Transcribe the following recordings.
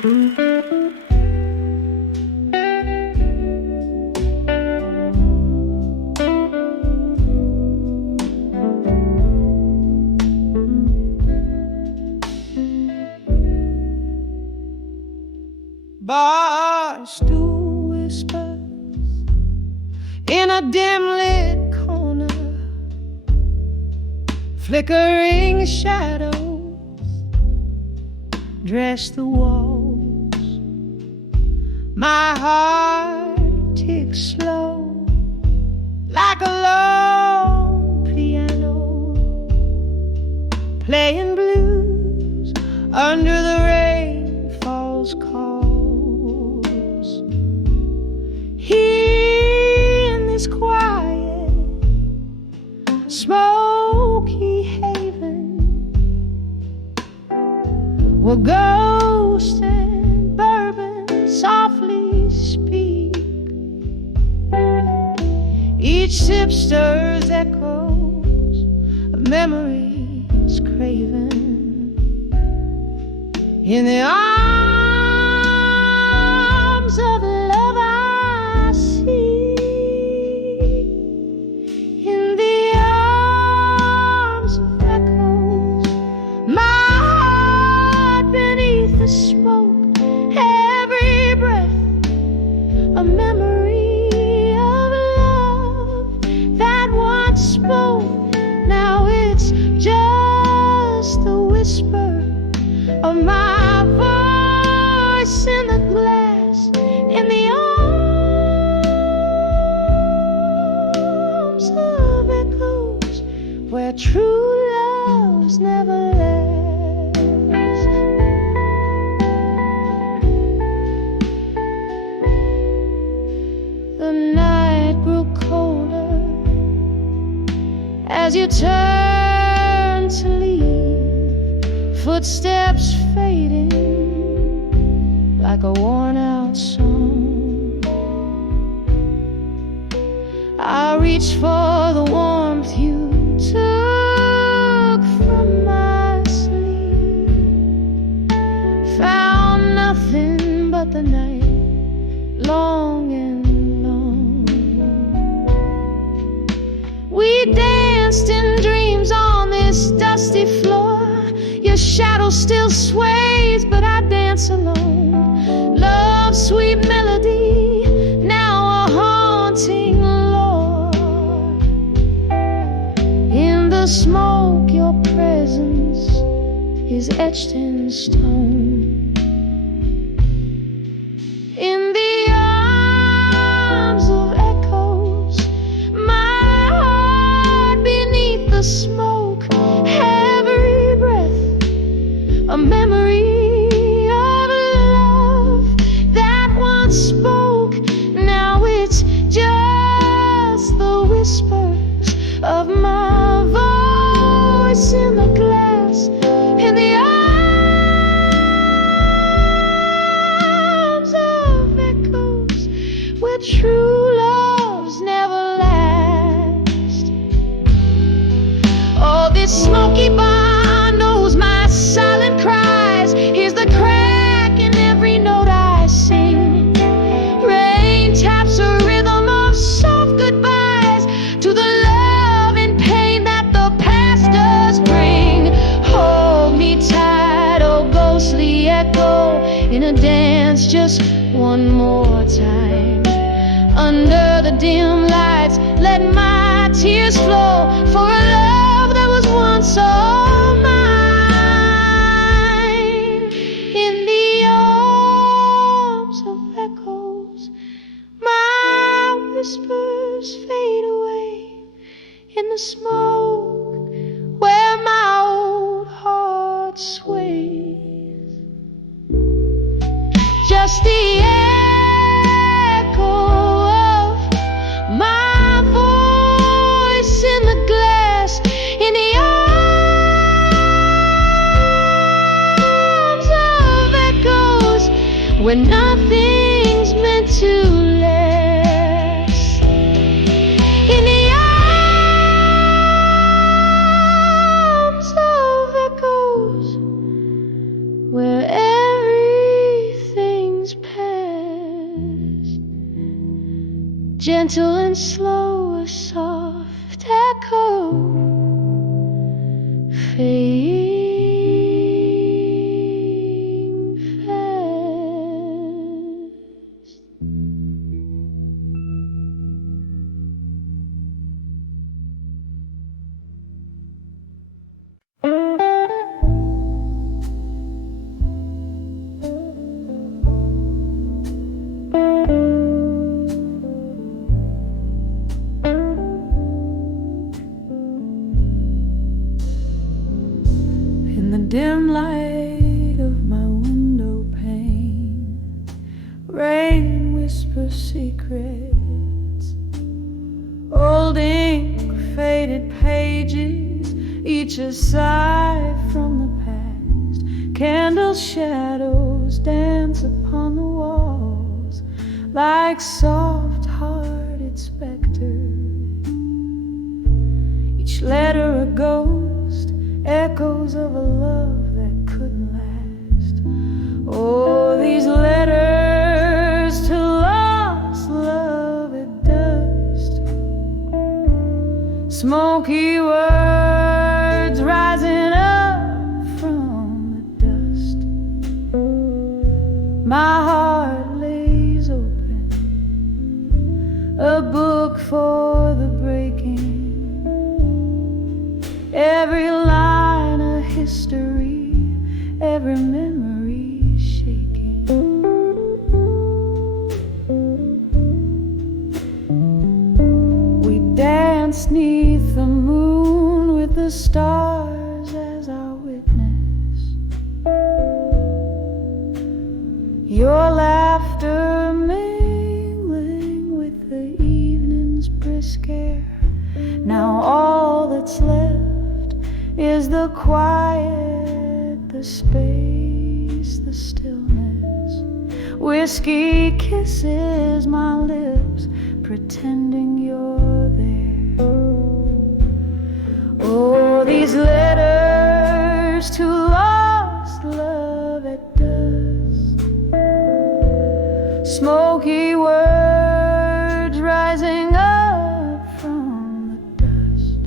Barstool whispers in a dim lit corner, flickering shadows dress the walls. My heart ticks slow like a long piano, playing blues under the rain falls calls. Here in this quiet, smoky haven, where ghosts and bourbon softly speak, each sip stirs echoes of memories craven. In the arms of love I see, in the arms of echoes, my heart beneath the smoke, every breath a memory of love that once spoke. Now it's just a whisper of my voice in the glass, in the arms of echoes, where true loves never last. The night grew colder as you turned to leave, footsteps fading like a worn-out song. I reached for the warmth you took from my sleeve, found nothing but the night, long and long. We danced in dreams on this dusty floor. Your shadow still sways, but I dance alone. Love's sweet melody, now a haunting lore. In the smoke, your presence is etched in stone. In the arms of echoes, my heart beneath the smoke, every breath a memory of love that once spoke. Now it's just the whispers of my voice in the glass, in the arms of echoes, where true loves never last. Oh, this smoky bar knows my silent cries. Here's the crack in every note I sing. Rain taps a rhythm of soft goodbyes to the love and pain that the past does bring. Hold me tight, oh ghostly echo, in a dance just one more time. Under the dim lights, let my tears flow for a love that was once all mine. In the arms of echoes, my whispers fade away. In the smoke, where my old heart sways, just the echo of my voice in the glass, in the arms of echoes, where nothing's meant to last. In the arms of echoes, where everything gentle and slow, a soft echo, fading fast. In the dim light of my window pane, rain whispers secrets. Old ink, faded pages, each a sigh from the past. Candle shadows dance upon the walls like soft-hearted specters. Each letter a ghost, echoes of a love that couldn't last. Oh, these letters to lost love at dust. Smoky words rising up from the dust. My heart lays open, a book for the breaking. Every line a history, every memory shaking. We danced 'neath the moon with the stars as our witness. Your laughter mingling with the evening's brisk air. Now all that's left is the quiet, the space, the stillness. Whiskey kisses my lips, pretending you're there. Oh, these letters to lost love at dusk. Smoky words rising up from the dust.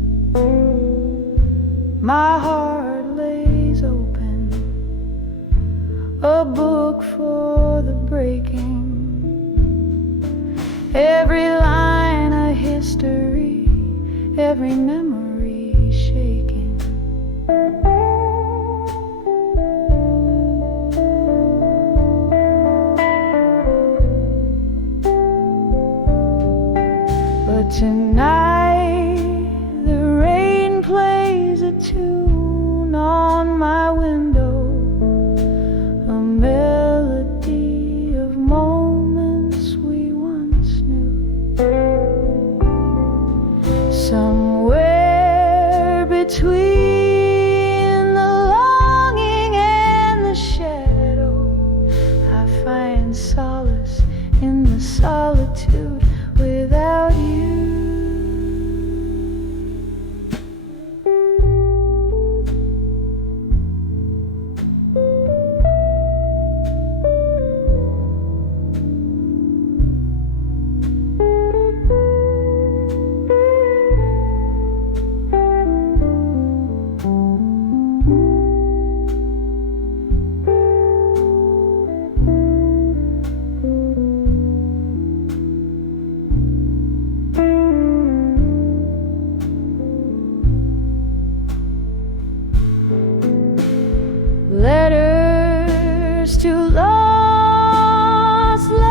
My heart lays open, a book for the breaking. Every line a history, every memory shaking. But tonight the rain plays a tune on my window, a melody of moments we once knew. Somewhere between the longing and the shadow, I find solace in the solitude without you. Letters to lost love.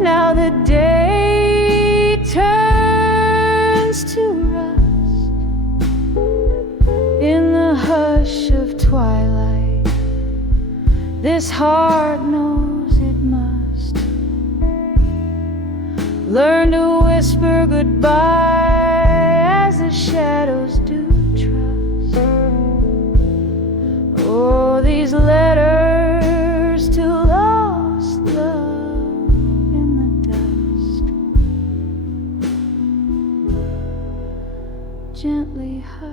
Now the day turns to rust. In the hush of twilight, this heart knows it must learn to whisper goodbye as the shadows do. Oh, these letters to lost love in the dusk, gently high.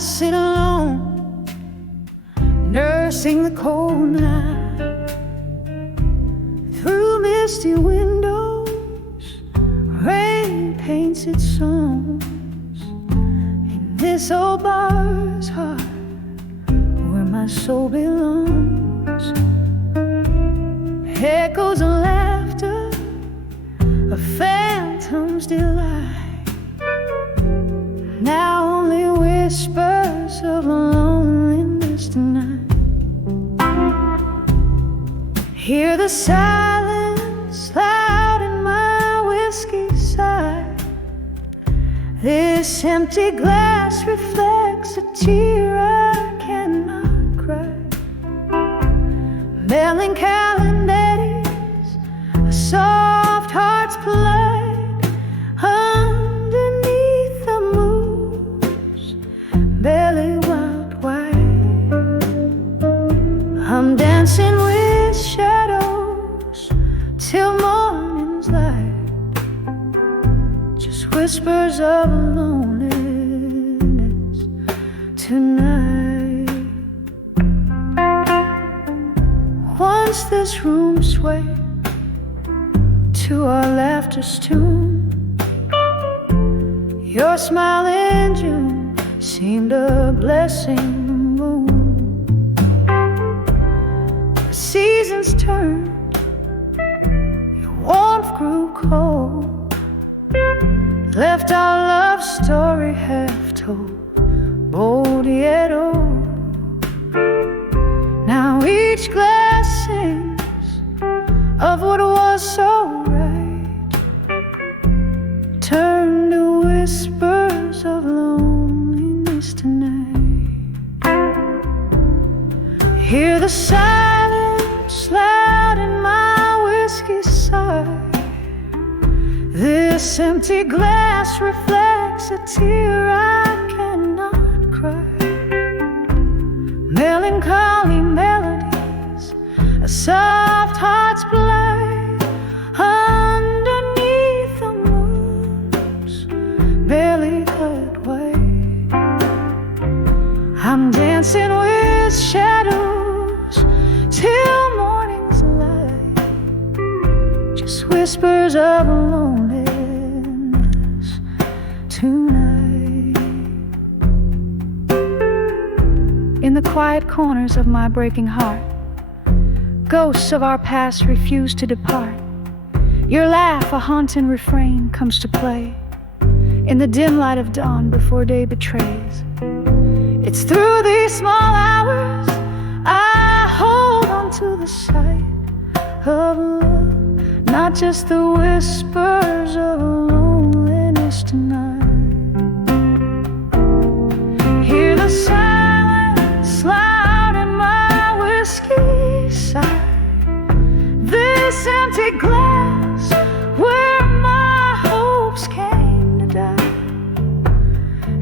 sit alone, nursing the cold night. Through misty windows, rain paints its songs. In this old bar's heart, where my soul belongs. Echoes of laughter, a phantom's delight. Now only whispers of loneliness tonight. Hear the silence loud in my whiskey side. This empty glass reflects a tear I cannot cry. Melancholy melodies, a soft heart's plight. Underneath the moon's belly wild white, I'm dancing with shadows till morning's light. Just whispers of loneliness tonight. Once this room swayed to our laughter's tune. Your smile in June seemed a blessing on the moon. The seasons turned, your warmth grew cold, left our love story half told, bold yet old. Now each glass sings of what was so right, turn to whispers of loneliness tonight. Hear the silence loud in my whiskey side. This empty glass reflects a tear I cannot cry. Melancholy melodies, a soft heart's blight. Underneath the moon's barely cut white, I'm dancing with shadows till morning's light. Just whispers of loneliness tonight. In the quiet corners of my breaking heart, ghosts of our past refuse to depart. Your laugh, a haunting refrain, comes to play in the dim light of dawn before day betrays. It's through these small hours I hold on to the sight of love, not just the whispers of loneliness tonight. Hear the silence loud in my whiskey side. This empty glass where my hopes came to die.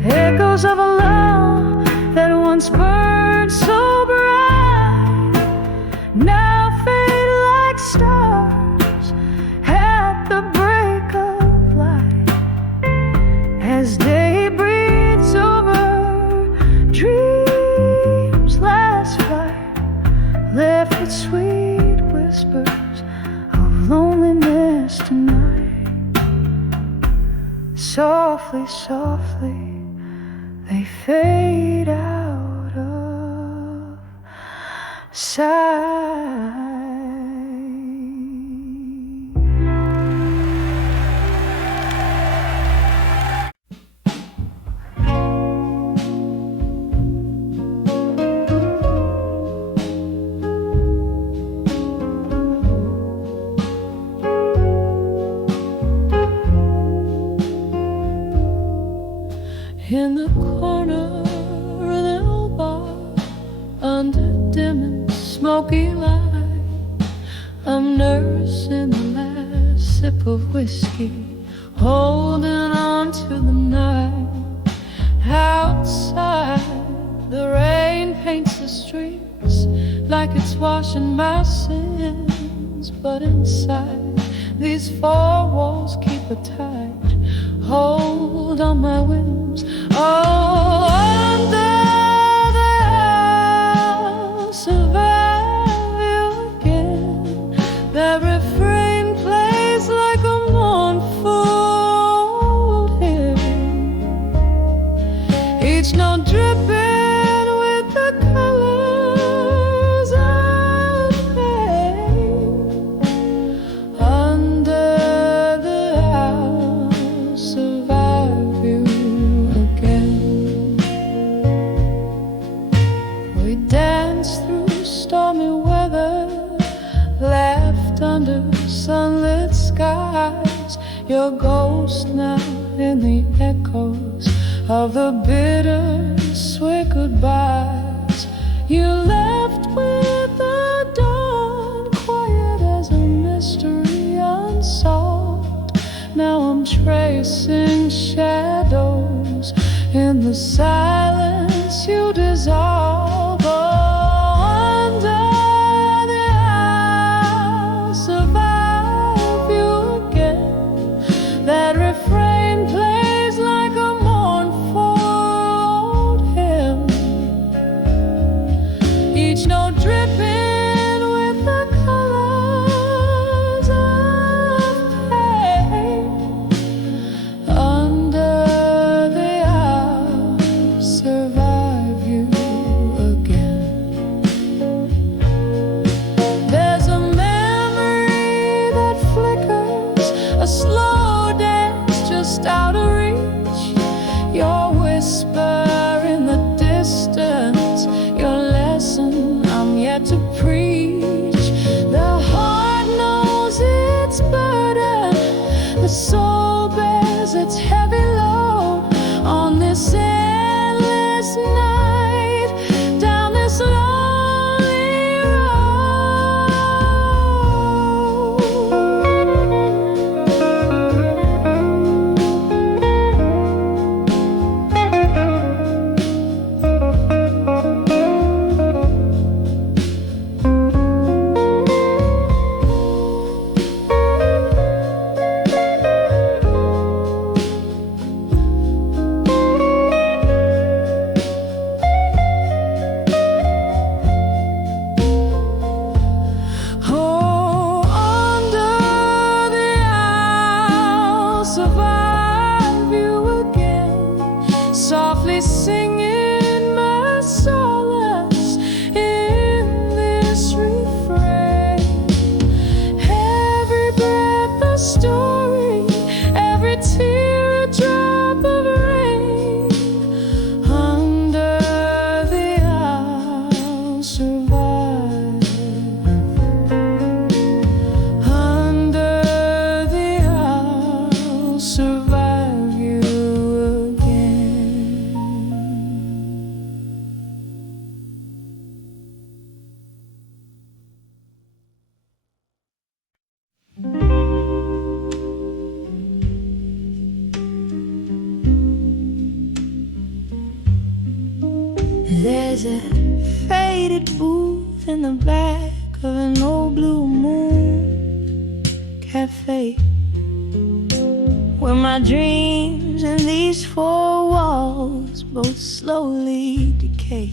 Echoes of a love that once burned so bright, now fade like stars at the break of light. As day breathes over dreams last flight, left with sweet whispers of loneliness tonight. Softly, softly they fade out of sight. In the corner of the old bar, under dim and smoky light, I'm nursing the last sip of whiskey, holding on to the night. Outside, the rain paints the streets like it's washing my sins, but inside, these four walls keep a tight hold on my whims. Oh, under each note dripping with the colors of pain. Under the house of our view again, we danced through stormy weather, laughed under sunlit skies. Your ghost now in the echoes of the bittersweet goodbyes. You left with the dawn, quiet as a mystery unsolved. Now I'm tracing shadows in the silence you dissolve. Oh, under the I'll survive you again. That refrain plays like a mournful old hymn, each note dripping with the colors of pain. Under the I'll survive you again. There's a memory that flickers, a slow dance just out of reach. Your whisper in the distance, your lesson I'm yet to preach. The heart knows its burden, the soul bears its heavy load on this endless night, down this lonely road. Oh, under the I'll survive you again, softly singing my solace in this refrain. Every breath a story, every tear a drop of rain. Under the I'll survive. Under the I'll survive you again. There's a faded booth in the back of an old blue moon cafe, where my dreams and these four walls both slowly decay.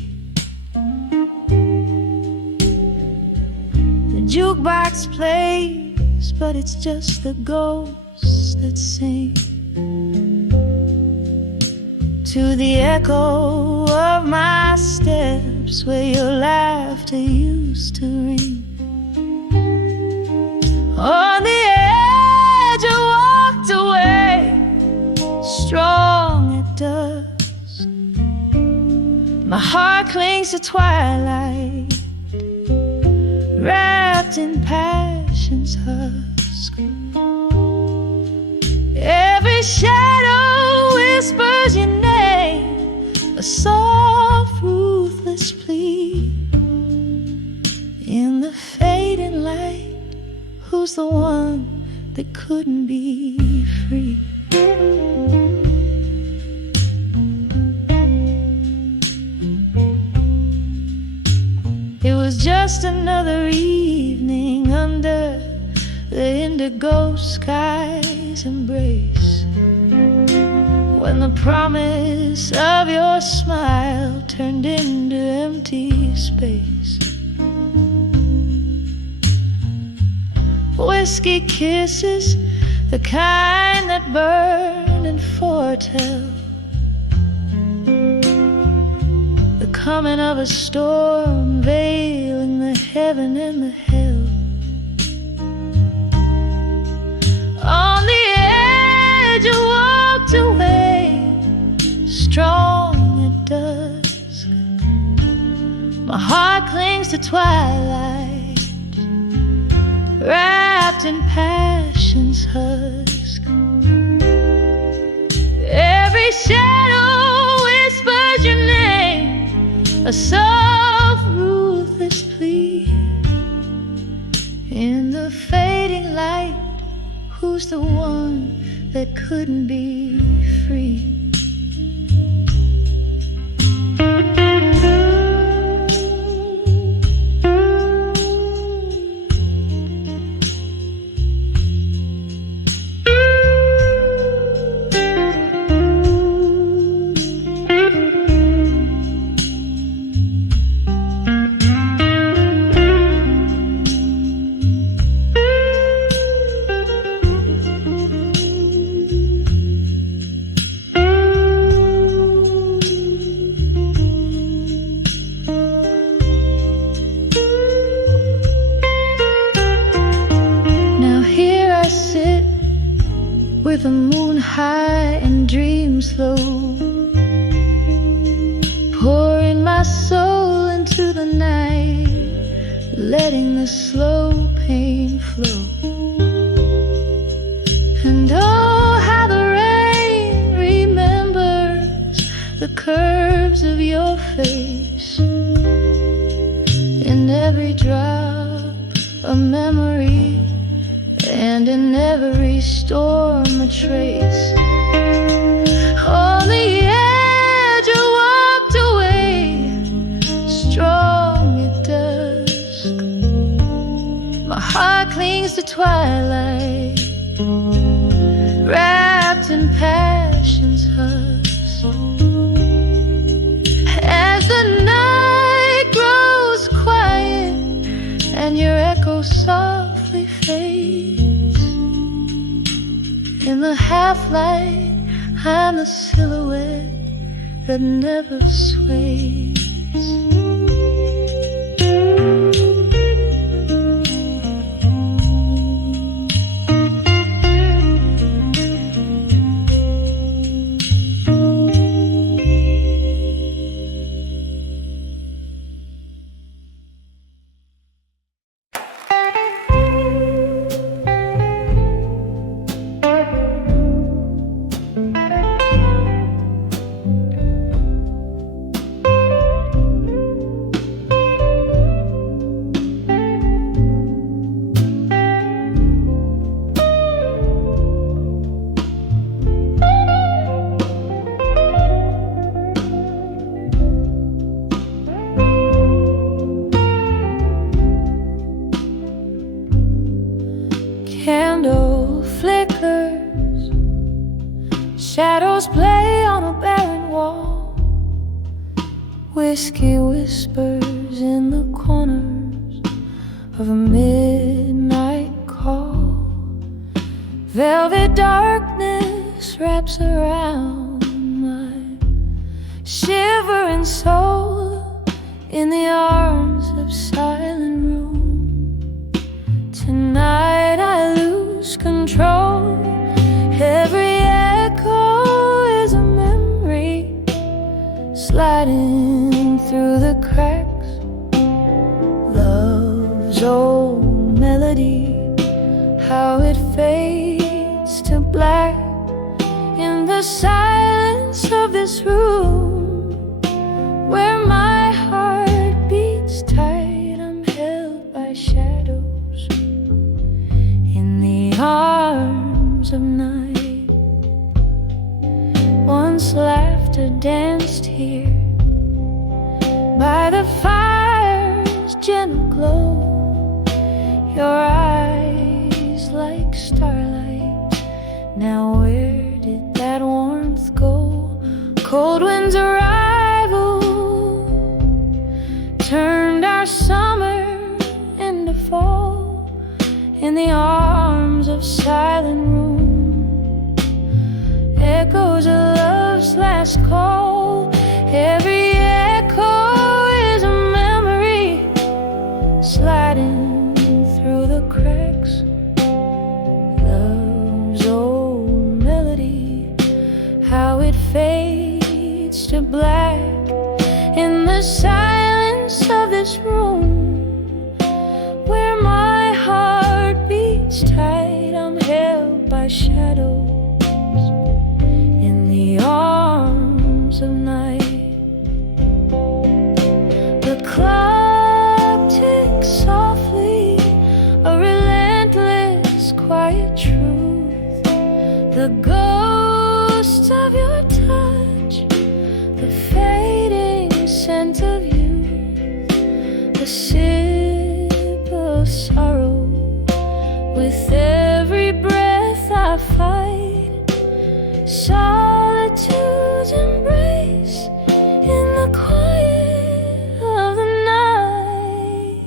The jukebox plays, but it's just the ghosts that sing to the echo of my steps, where your laughter used to ring. On the edge I walked away, strong at dusk. My heart clings to twilight, wrapped in passion's husk. Every shadow whispers your name, a soft, ruthless plea. In the fading light, who's the one that couldn't be free? It was just another evening under the indigo sky's embrace, when the promise of your smile turned into empty space. Whiskey kisses, the kind that burn and foretell coming of a storm, veiling the heaven and the hell. On the edge I walked away, strong at dusk. My heart clings to twilight, wrapped in passion's husk. Every shadow whispers your name, a soft, ruthless plea. In the fading light, who's the one that couldn't be free? With the moon high and dreams low, pouring my soul into the night, letting the slow pain flow. And oh, how the rain remembers the curves of your face, in every drop a memory, and in every storm a trace. On the edge I walked away, strong at dusk. My heart clings to twilight, wrapped in passion's husk. As the night grows quiet and your echo softly fades, in the half-light, I'm the silhouette that never sways. Candle flickers, shadows play on a barren wall. Whiskey whispers in the corners of a midnight call. Velvet darkness wraps around my shivering soul in the arms of silent room. Tonight I lose control. Every echo is a memory sliding through the cracks. Love's old melody, how it fades to black in the silence of this room, where my heart beats tight. I'm held by shadows in the arms of night. Once laughter danced here by the fire's gentle glow. Your eyes like starlight, now where did that warmth go? Cold wind's arrival turned our summer into fall in the arms of silent room. Echoes of love's last call, every echo silence of this room, where my heart beats tight, I'm held by shadows in the arms of night. The clock ticks softly, a relentless, quiet truth. The ghost of your touch, the fading scent of you, the sip of sorrow. With every breath I fight solitude's embrace in the quiet of the night.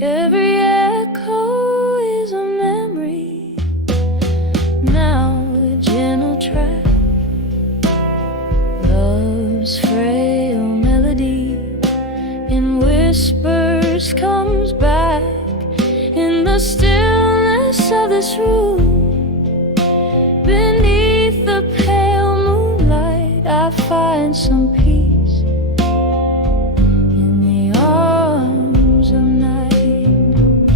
Every echo is a memory, now a gentle track. Love's frail melody in whispers comes back. In the stillness of this room, beneath the pale moonlight, I find some peace in the arms of night,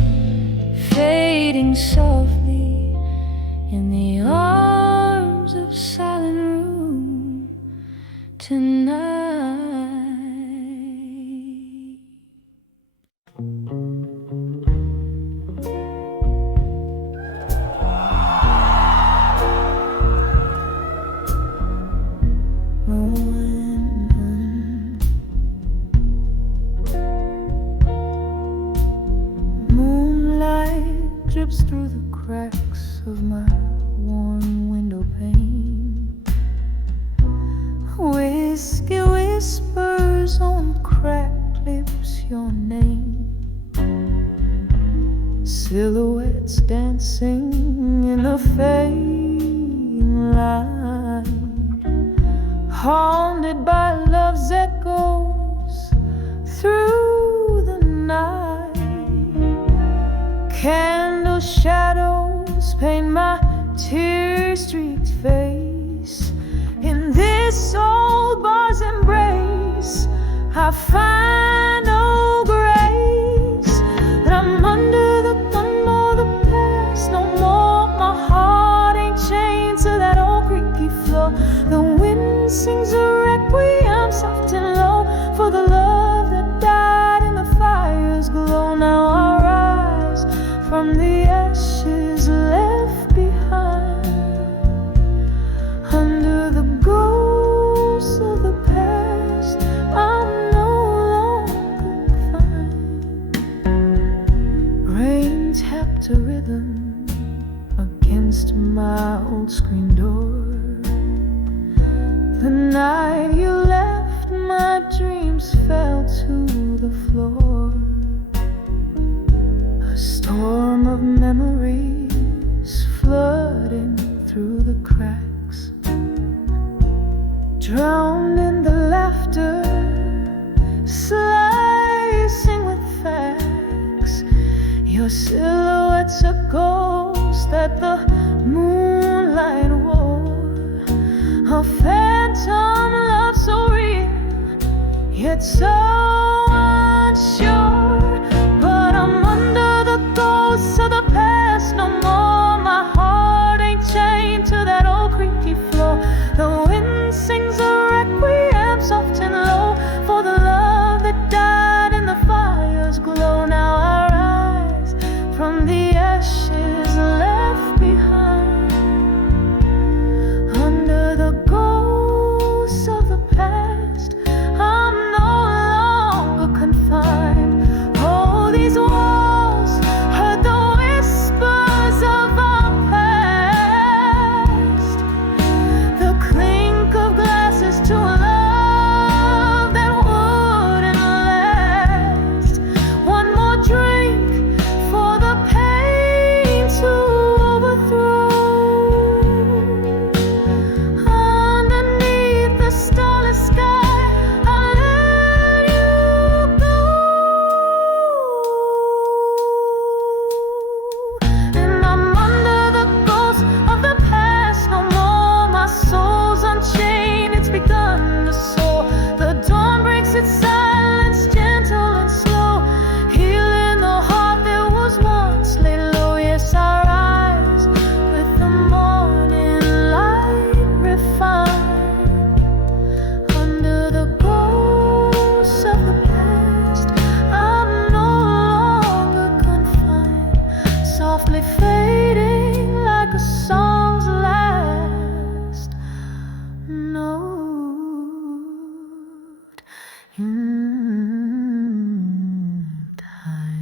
fading softly in the arms of silent room tonight. Moonlight drips through the cracks of my worn window pane. Whiskey whispers on cracked lips your name. Silhouettes dancing in the fading light, haunted by love's echoes through the night. Candle shadows paint my tear-streaked face. In this old bar's embrace, I find no grace. That I'm under the thumb of the past no more. My heart ain't chained to that old creaky floor. The wind sings a requiem soft and low for the love that died in the fire's glow. Now I rise from the ashes left behind, under the ghosts of the past I'm no longer confined. Rain tapped a rhythm against my old screen door. The night you left, my dreams fell to the floor. A storm of memories flooding through the cracks, drowned in the laughter, slicing with facts. Your silhouette's a ghost that the moonlight wore, a phantom love so real, yet so unsure. But I'm under the ghosts of the past no more. My heart ain't chained to that old creaky floor. The wind sings a requiem soft and low for the love that died in the fire's glow. Now I rise from the ashes left behind, under the ghosts of the past I'm no in time.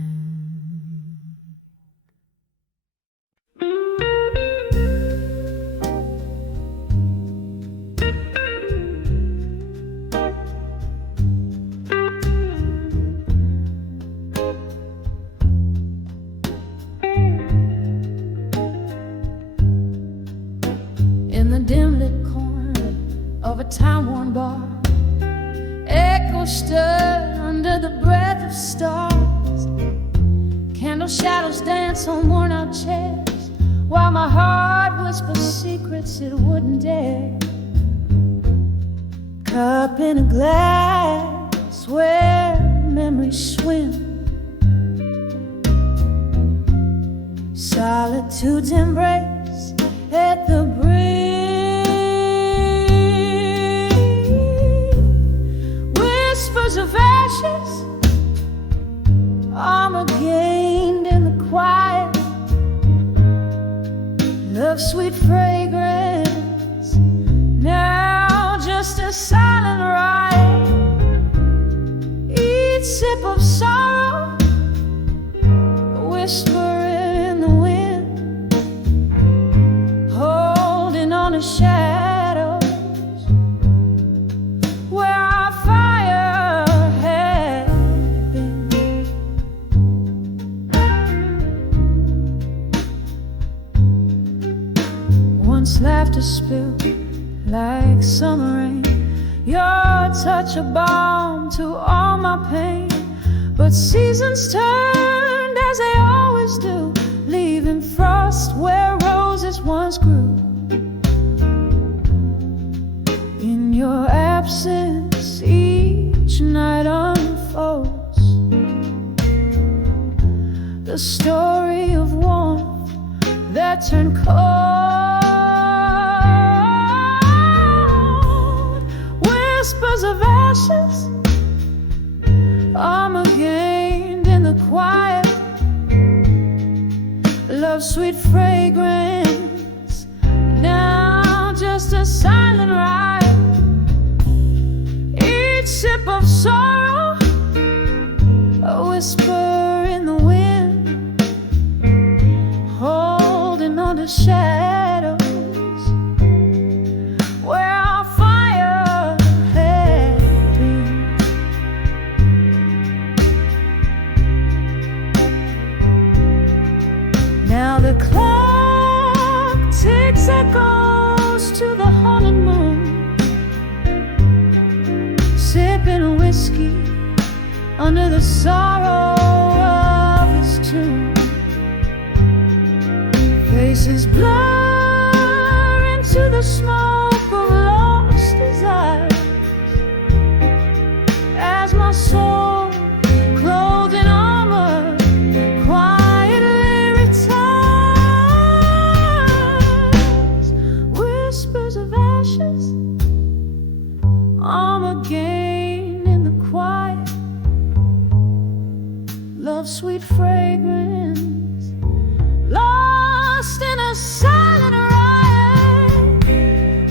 In the dim lit corner of a time-worn bar, echoes stir under the breath of stars. Candle shadows dance on worn-out chairs, while my heart whispers secrets it wouldn't dare. Cup in a glass where memories swim, solitude's embrace at the brim. Whispers of ashes, armor gained in the quiet. Love's sweet fragrance, now just a silent riot. Each sip of sorrow, a whisper in the wind, holding on to shadows where our fire had been. Once laughter spilled like summer rain, your touch a balm to all my pain. But seasons turned as they always do, leaving frost where roses once grew. In your absence, each night unfolds the story of warmth that turned cold. Whispers of ashes, armor gained in the quiet. Love's sweet fragrance, now just a silent ride. Each sip of sorrow, a whisper in the wind, holding on to shadows where our fire had been. Now the clock takes echoes to the haunted moon, sipping whiskey under the sorrow of his tune. Faces blur into the smoke of lost desires as my soul, clothed in armor, quietly retires. Whispers of ashes, armor gained in the quiet. Love's sweet fragrance, lost in a silent riot.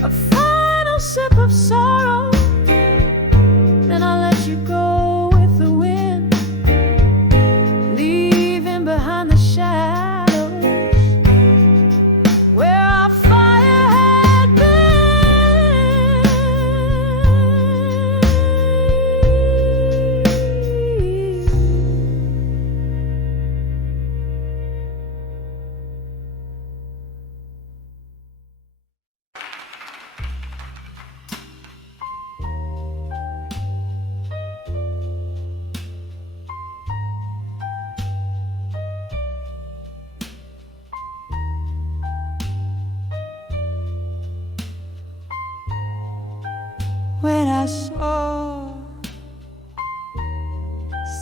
A final sip of sorrow, then I'll let you go with the wind, leaving behind the shadows where our fire had been. When I saw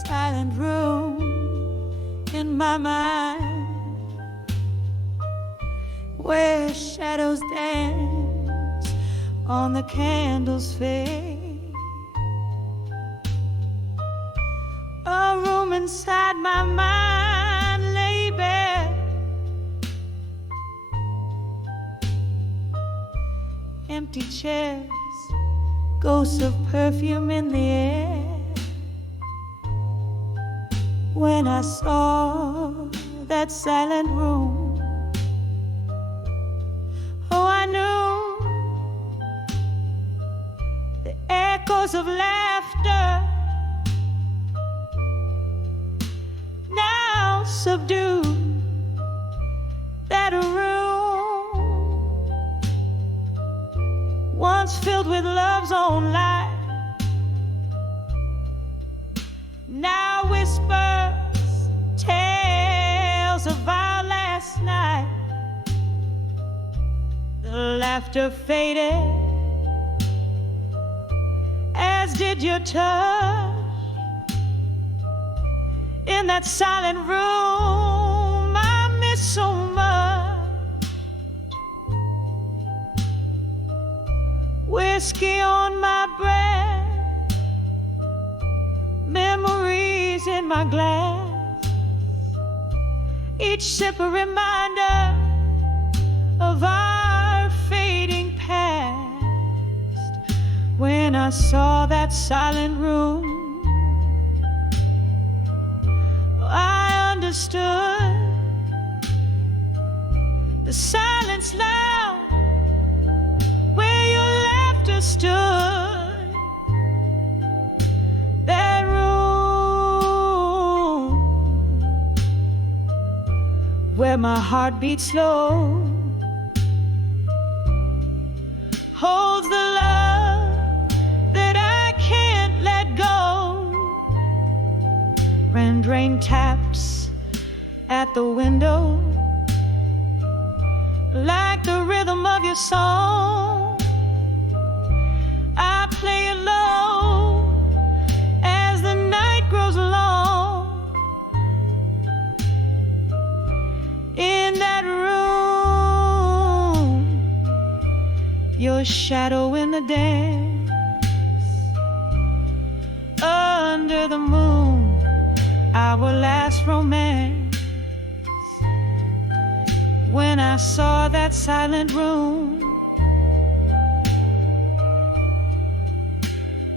silent room in my mind, where shadows dance on the candle's fade, a room inside my mind lay bare, empty chairs, ghosts of perfume in the air. when I saw that silent room. Oh, I knew the echoes of laughter now subdued that room once filled with love's own light. Now whispers tales of our last night. The laughter faded, as did your touch. In that silent room I miss so much. Whiskey on my breath, memories in my glass, each sip a reminder of our fading past. When I saw that silent room, I understood the silence loud where your laughter stood. That room where my heart beats slow holds the love that I can't let go. Rain taps at the window like the rhythm of your song. I play it low as the night grows long. In that room, your shadow in the dance. Under the moon, our last romance. When I saw that silent room,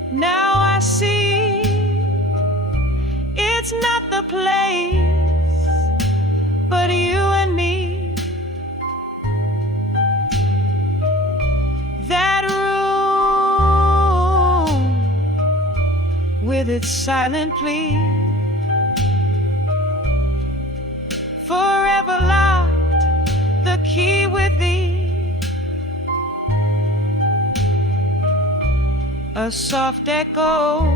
now I see it's not the place, but you and me. That room with its silent plea, forever locked, the key with thee. A soft echo,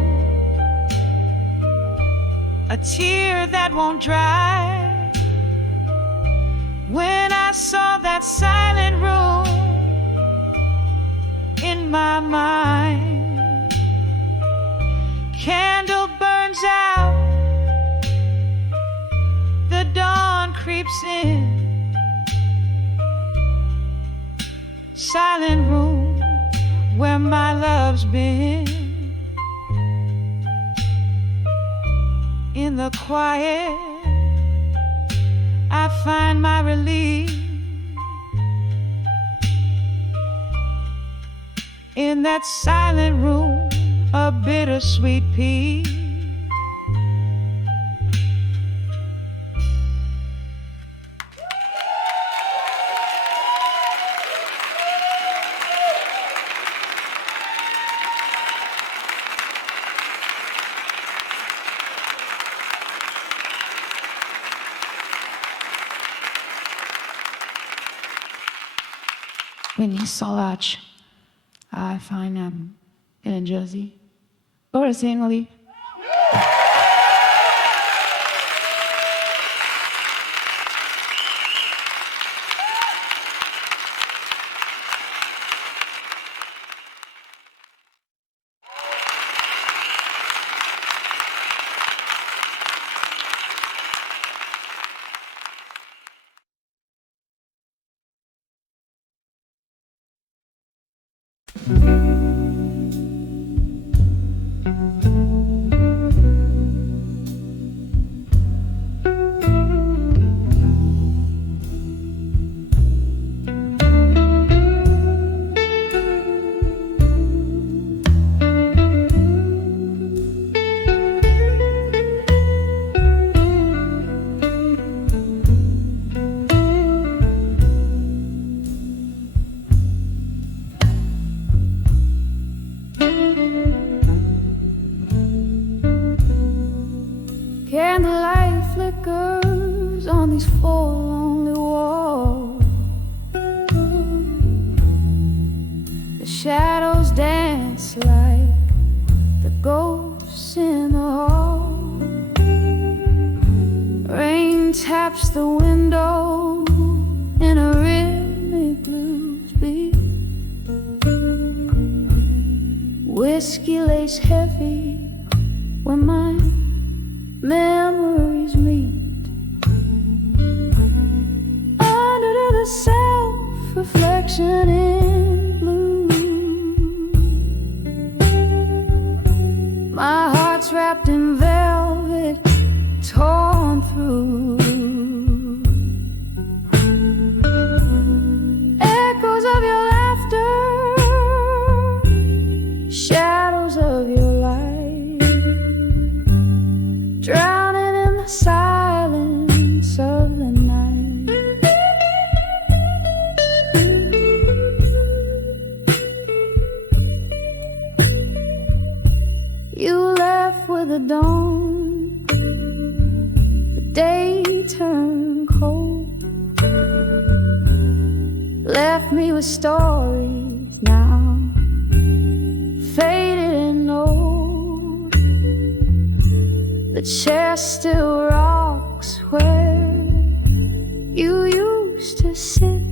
a tear that won't dry. When I saw that silent room in my mind, candle burns out, the dawn creeps in. Silent room where my love's been. In the quiet I find my relief. In that silent room, a bittersweet peace. When saudade, I find them in Jersey, or singly. flickers on these four lonely walls. The shadows dance like the ghosts in the hall. Rain taps the window in a rhythmic blues beat. Whiskey lays heavy when my memories meet. Under the self-reflection in blue, my heart's wrapped in velvet, torn through. Echoes of your laughter, shadows of your light, drowning in the silence of the night. You left with the dawn, the day turned cold, left me with stories now faded and old. The chair still rocks where you used to sit,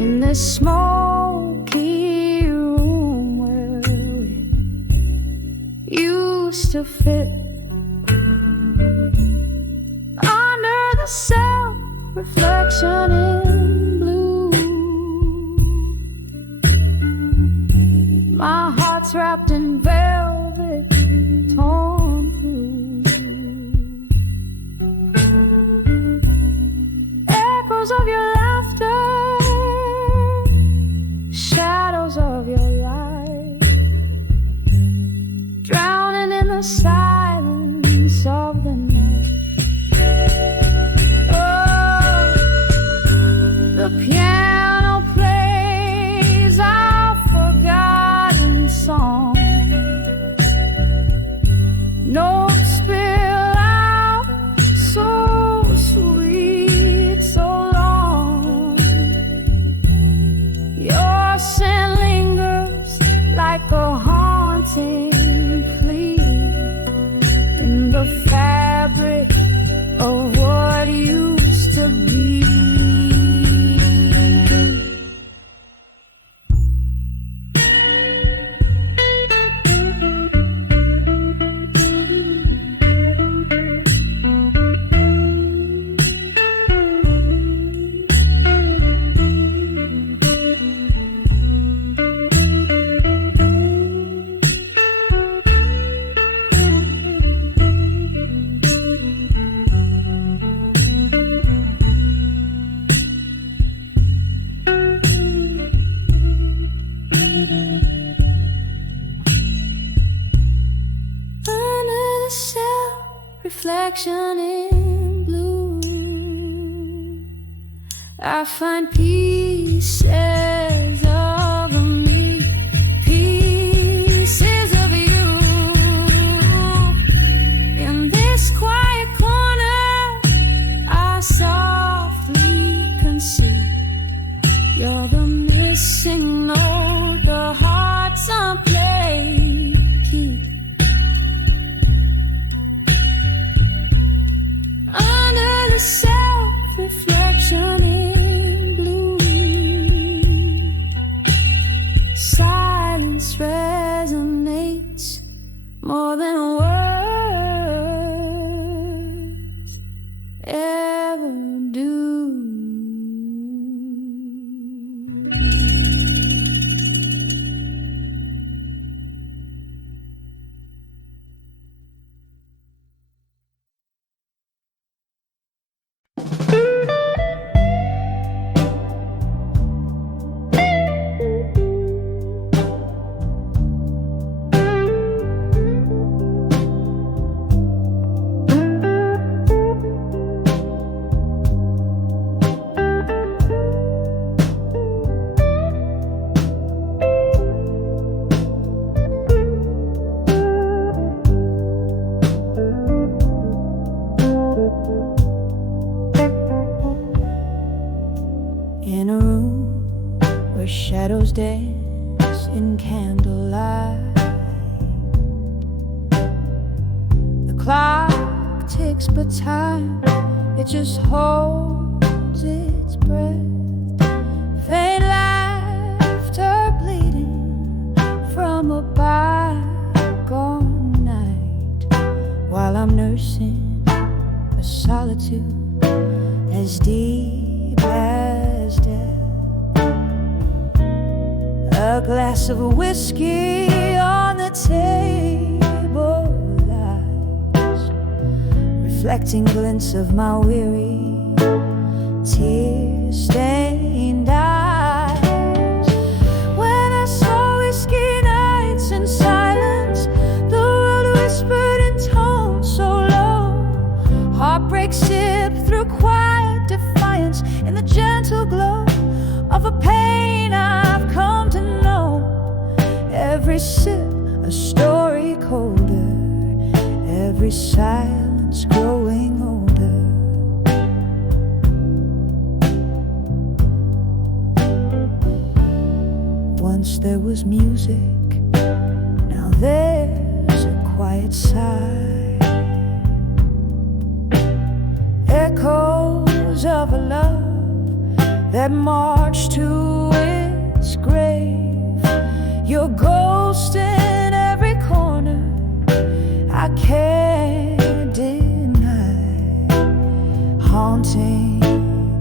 in this smoky room where we used to fit. Under the self-reflection in blue, my heart's wrapped in velvet, torn through. Echoes of your laughter, shadows of your light, drowning in the silence of the night. Oh, the piano plays our forgotten song. Notes spill out, so sweet, so long. Your scent lingers like a haunting flea in the fabric of what used to be. Reflection in blue, I find pieces of me, pieces of you, in this quiet corner. I softly conceive you're the missing note, the heart's unplayed key. Under the self-reflection in blue, silence resonates more than words ever do. dance in candlelight. The clock ticks, but time, it just holds its breath. Faint laughter bleeding from a bygone night, while I'm nursing a solitude as deep as death. A glass of whiskey on the table lies, reflecting glints of my weary, tear-stained eyes. When I saw whiskey nights in silence, the world whispered in tones so low. Heartbreak sipped through quiet defiance in the gentle glow of a pain I've come to know. Every sip a story colder, every silence growing older. Once there was music, now there's a quiet sigh. Echoes of a love that marched to its grave. Your ghost in every corner, I can't deny, haunting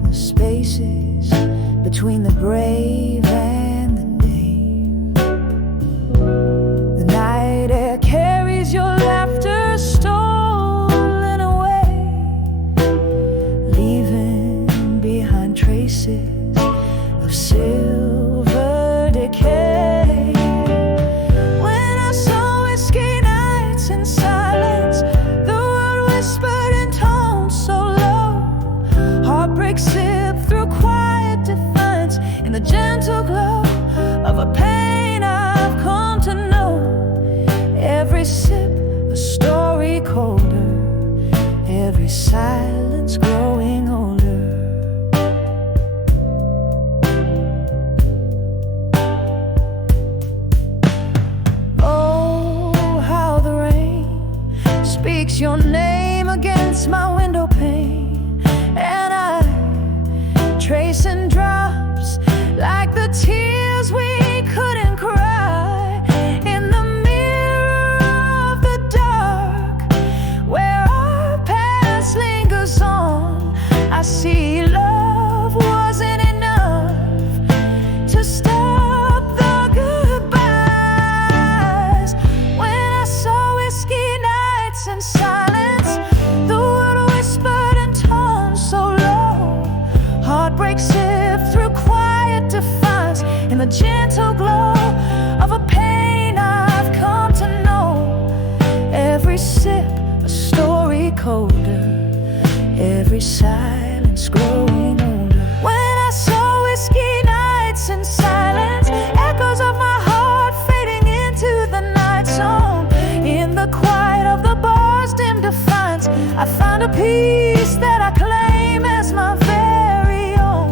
the spaces between the brave and the name. The night air carries your laughter stolen away, leaving behind traces of silver decay. When I saw whiskey nights in silence, the world whispered in tones so low. Heartbreak sipped through quiet defiance in the gentle glow of a pain I've come to know. Every sip a story colder, every silence growing older. Oh, how the rain speaks your name against my window pane, and I trace in drops like the tears we couldn't cry. In the mirror of the dark, where our past lingers on, I see love wasn't enough to stop the goodbyes. When I saw whiskey nights in silence, the world whispered in tones so low. Heartbreak sipped through quiet defiance in the gentle glow of a pain I've come to know. Every sip a story colder, every silence growing older. When I saw whiskey nights in silence, echoes of my heart fading into the night zone. In the quiet of the bar's dim defiance, I found a peace that I claim as my very own.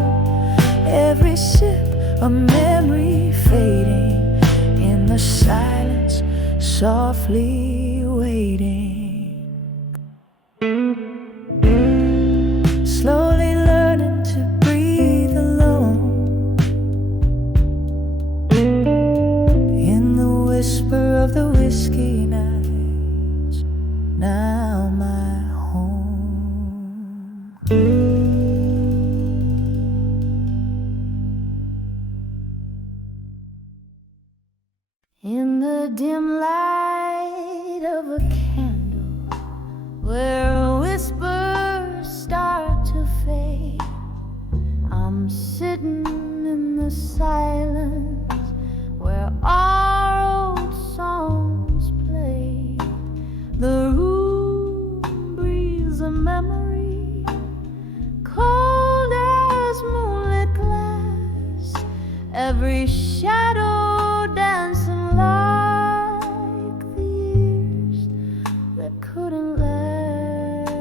Every sip a memory fading in the silence, softly waiting. Slowly learning to breathe alone in the whisper of the whiskey nights, now my home. In the dim light of a candle, where whispers start to fade, I'm sitting in the silence where our old songs play. The room breathes a memory, cold as moonlit glass, every shadow dancing like the years that couldn't last.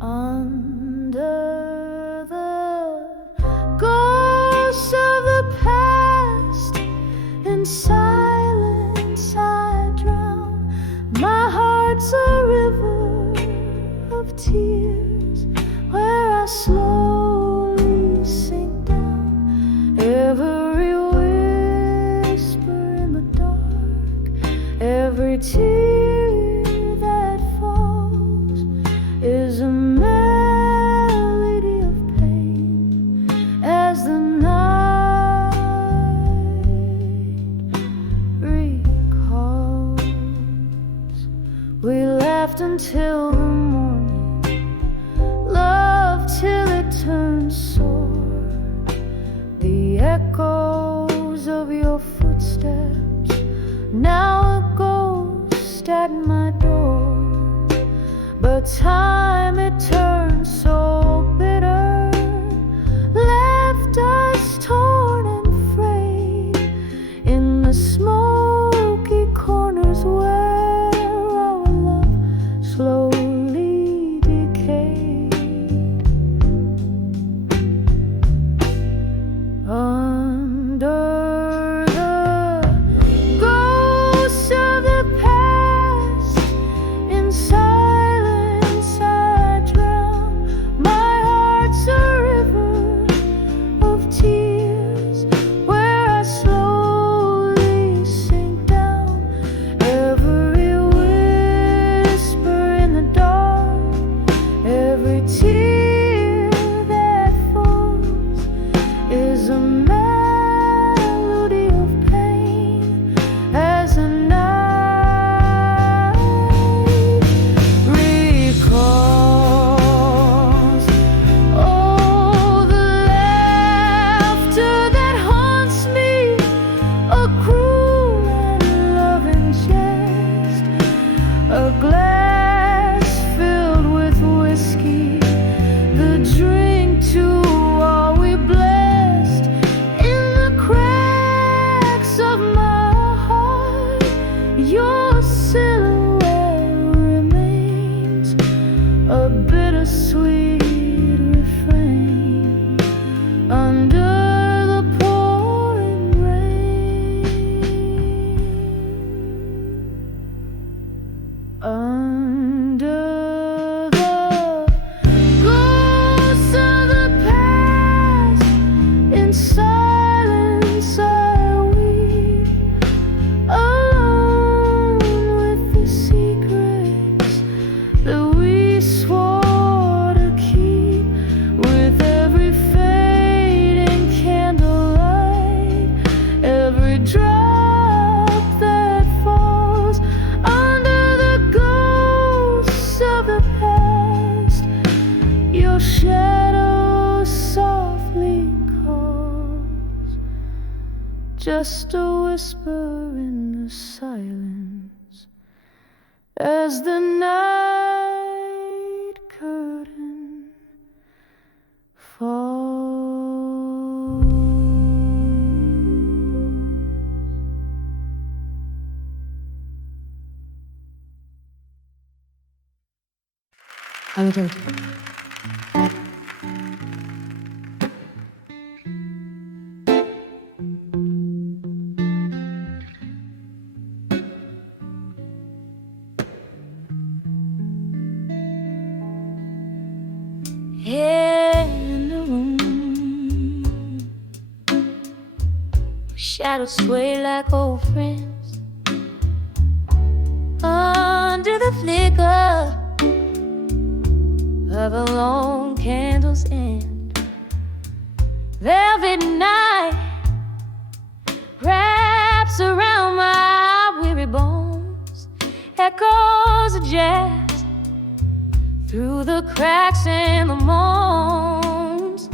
Under the silence I drown. My heart's a river of tears where I slowly sink down. Every whisper in the dark, every tear that falls is a melody of pain as the night recalls. We laughed until the morning, loved till it turned sore. The echoes of your footsteps, now a ghost at my door. But time, it turned so bitter, left us torn and frayed in the smoky corners where our love slowly decayed. Under the ghosts of the past, in silence I drown. My heart's a river of tears where I slowly sink down. Every whisper in the dark, every tear that falls is a melody of pain as the night recalls. Oh, the laughter that haunts me, a cruel and loving jest, a glass filled with whiskey, the drink to all we blessed. In the cracks of my heart, your silhouette remains, a bittersweet refrain under the pouring rain. Under the ghosts of the past, in silence I weep, alone with the secrets that we swore to keep. With every fading candlelight, every drop that falls under the ghosts of the past, your shadow softly calls, just a whisper in the silence as the night curtain falls. Other. In the room, shadows sway like old friends under the flicker of a long candle's end. Velvet night wraps around my weary bones, echoes of jazz through the cracks and the moans,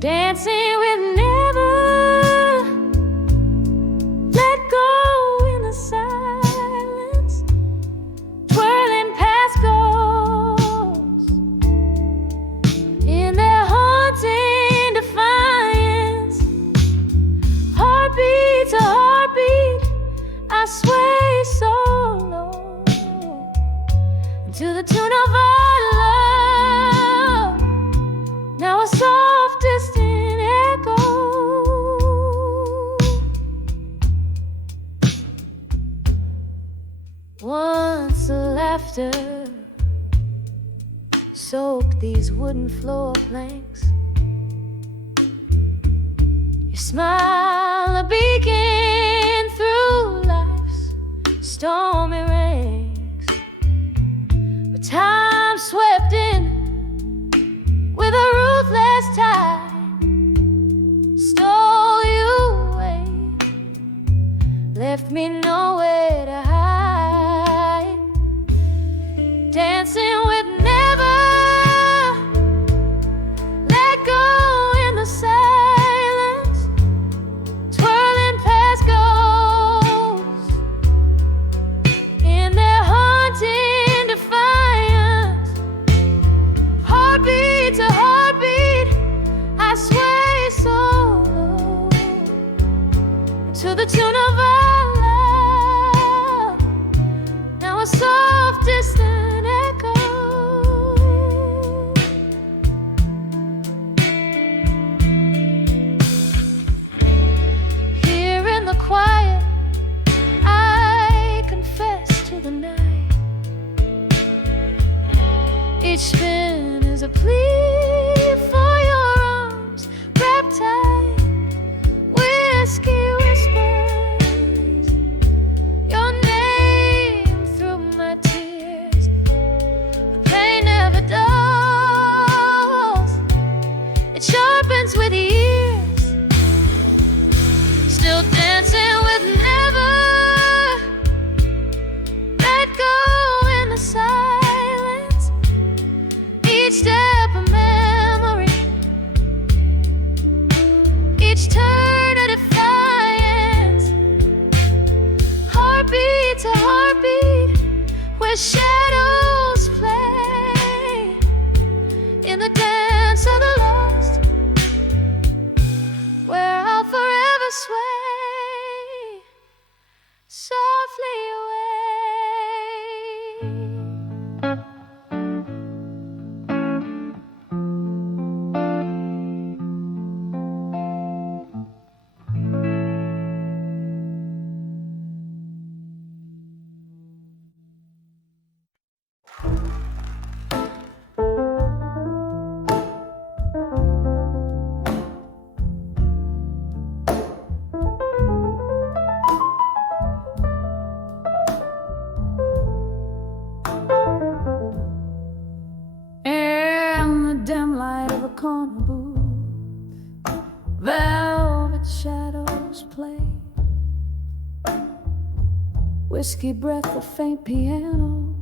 dancing with never let go in the silence, twirling past ghosts in their haunting defiance. Heartbeat to heartbeat, I sway so low to the tune of our love. Now a soft distant echo Once the laughter soaked these wooden floor planks. Your smile a beacon through life's stormy ranks. But time swept in with a ruthless tide, stole you away, left me nowhere to hide. Dancing with never, let go in the silence, twirling past ghosts in their haunting defiance. Heartbeat to heartbeat, I sway so low to the tune of our love. Now a soft distant echo. Here in the quiet, I confess to the night. Each spin is a plea for your arms wrapped tight. Whiskey whispers your name through my tears. The pain never dulls, it sharpens with years. Still dancing with never, let go in the silence. Each step a memory, each turn a defiance. Heartbeat to heartbeat, where shadows play in the dance of the lost, where I'll forever sway softly away. In the dim light of a corner booth, velvet shadows play. Whiskey breath, a faint piano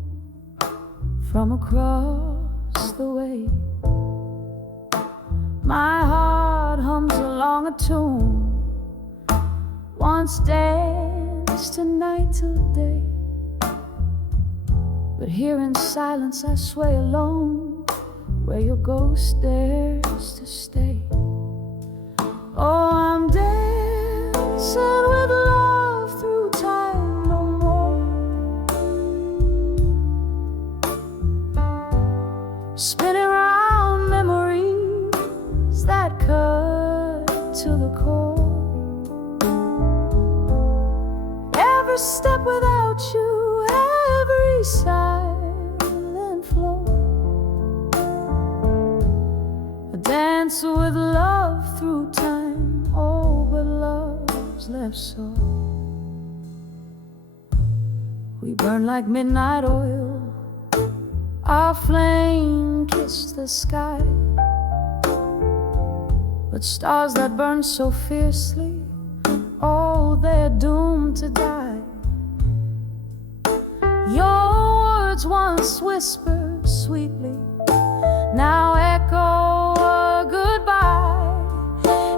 from across the way. My heart hums along a tune once danced tonight till day. But here in silence I sway alone, where your ghost dares to stay. Oh, I'm dancing with love through time no more. Spinning round memories that cut to the core. Every step without you, every silent flow. I dance with love through time, oh, but love's left so. We burn like midnight oil, our flame kissed the sky. But stars that burn so fiercely, oh, they're doomed to die. Your words once whispered sweetly, now echo a goodbye.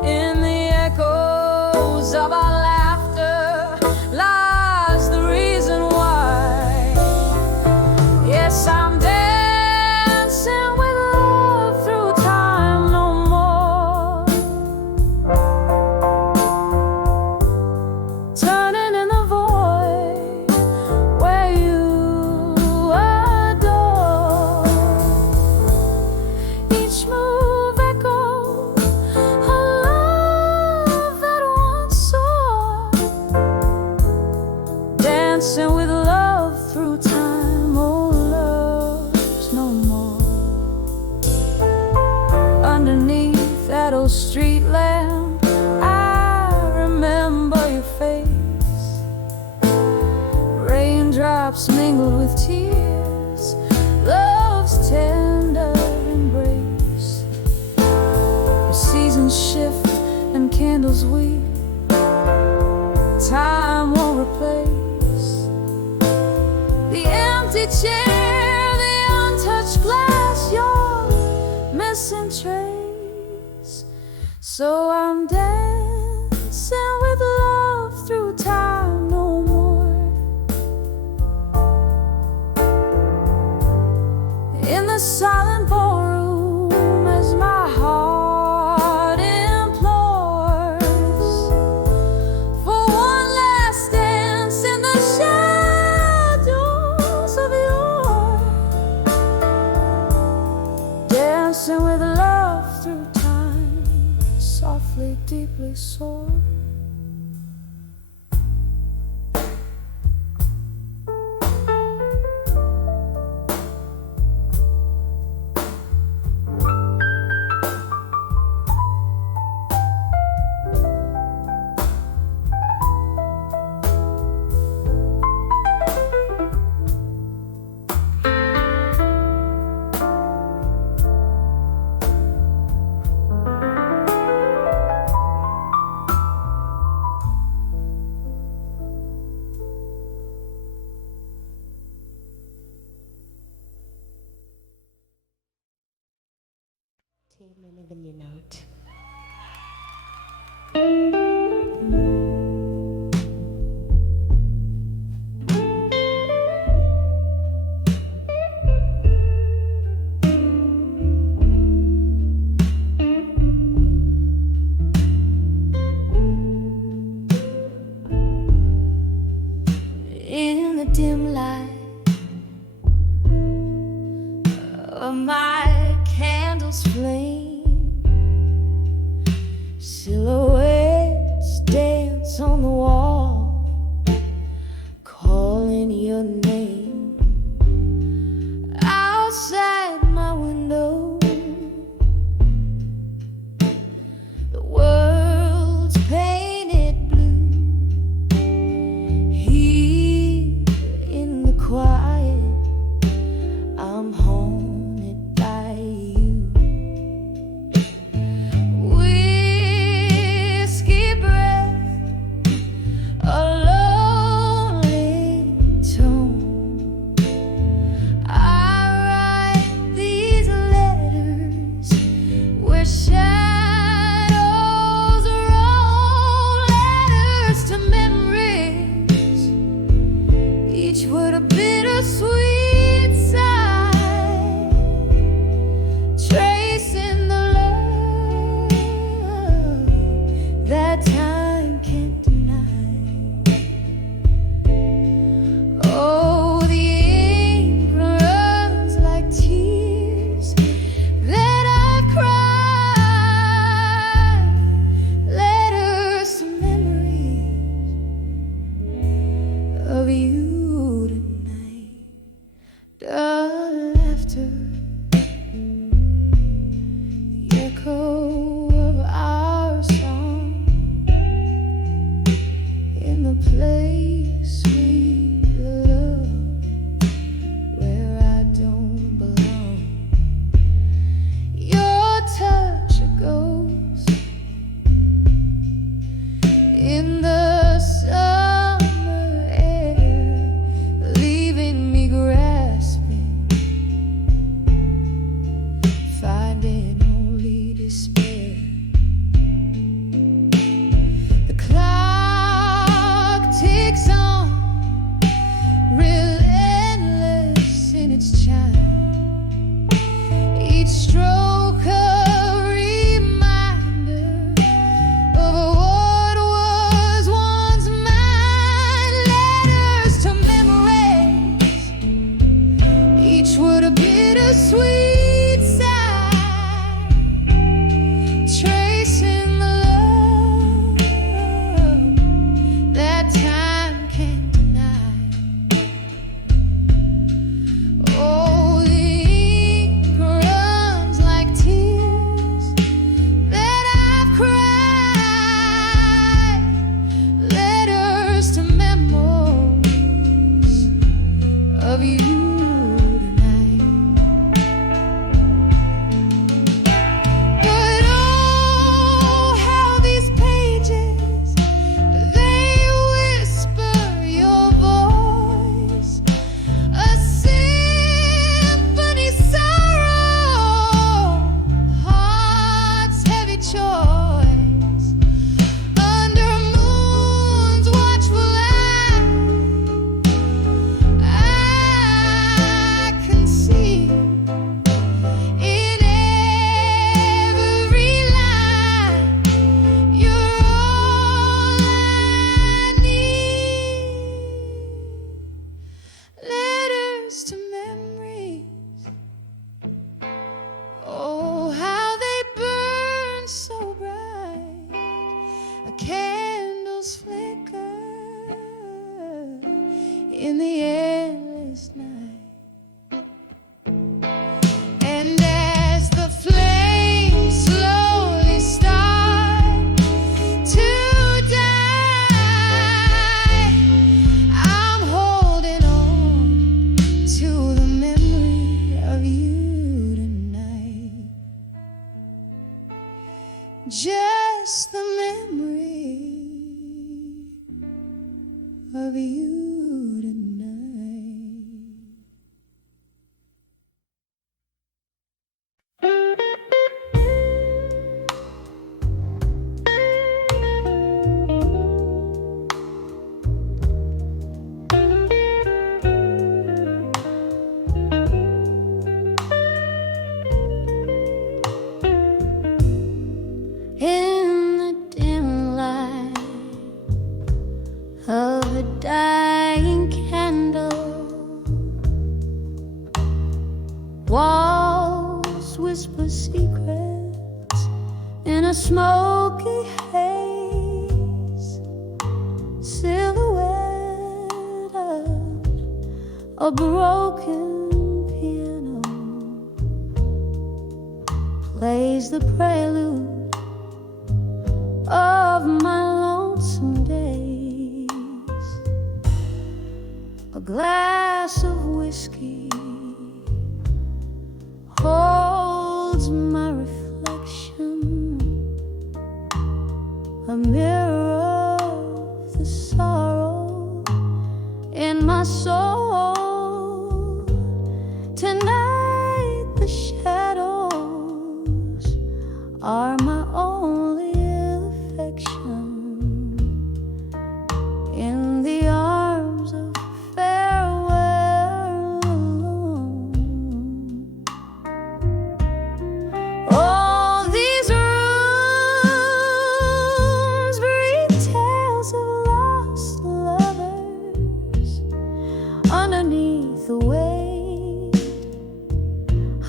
In the echoes of our laughter lies the reason why. Yes, I'm dancing with love through time no more. Turning in the void where you adore. Each move echo a love that once so time won't replace the empty chair, the untouched glass, your missing trace. So I'm dancing with love through time no more. In the silent ballroom as my heart implores for one last dance in the shadows of yore. Dancing with love through time, softly, deeply sore. Even you note. In the dim light of my candle's flame, silhouettes dance on the wall, calling your name. Outside my window, the world's painted blue. Here in the quiet, I'm haunted by you. Whiskey breath, a lonely tone. I write these letters where shadows roll, letters to memories, each word a bittersweet sigh, tracing the love that time can't deny. Oh, the ink runs like tears that I've cried, letters to memories of you tonight. The laughter, the echo of our song, in the place we love, where I don't belong. Your touch, a ghost in the summer air, leaving me grasping, finding only despair. The clock ticks on, relentless in its chime, each stroke a reminder of what was once in the endless night. And as the flames slowly start to die, I'm holding on to the memory of you tonight. Just the memory of you tonight. In the dim light of a dying candle, walls whisper secrets in a smoky haze. Silhouette of a broken piano plays the prelude of my lonesome days. A glass of whiskey holds my reflection, a mirror of the sorrow in my soul. Tonight the shadows are my only affection in the arms of farewell alone. All these rooms breathe tales of lost lovers underneath the weight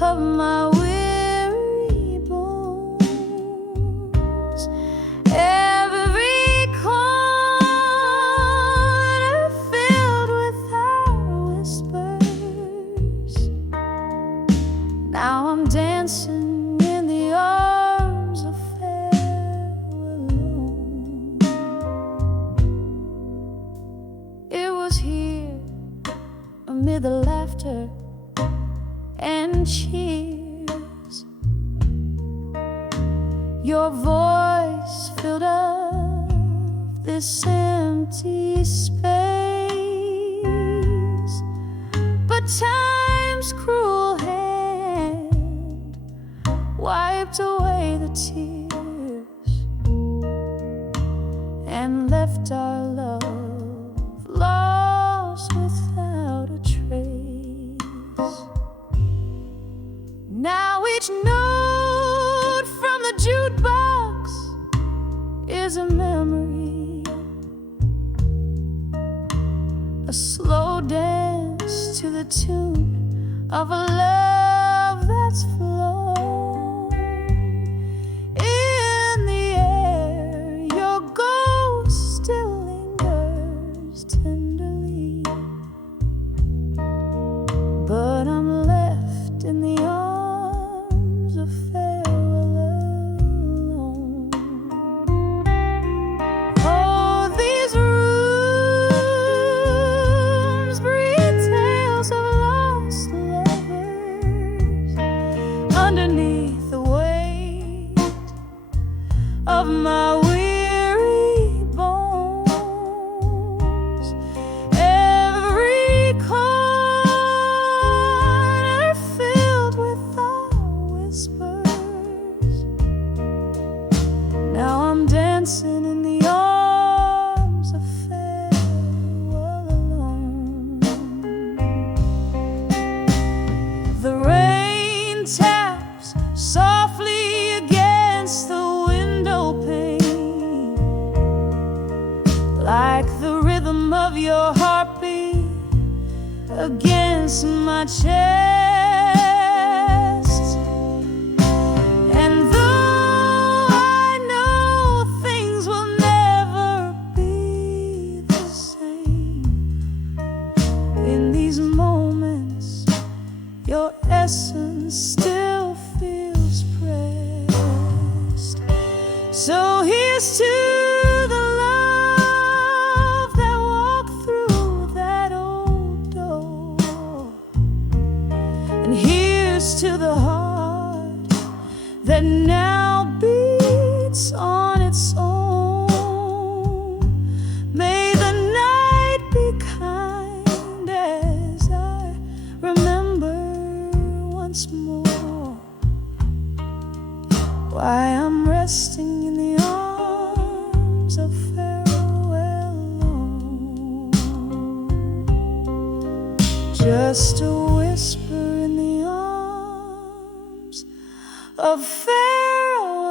of my weary bones. Every corner filled with our whispers. Now I'm dancing in the arms of farewell alone. It was here amid the laughter and cheers. Your voice filled up this empty space, but time's cruel hand wiped away the tears and left our love lost without a trace. Now each note from the jukebox is a memory, a slow dance to the tune of a love that's flown. In the air, your ghost still lingers tenderly, but I'm left in the arms of farewell alone. Oh, these rooms breathe tales of lost lovers underneath the weight of my weary bones. Every corner filled with our whispers. Now I'm dancing in the arms of farewell alone. The rain taps softly against the window pane, like the rhythm of your heartbeat against my chest. And though I know things will never be the same, just a whisper in the arms of farewell.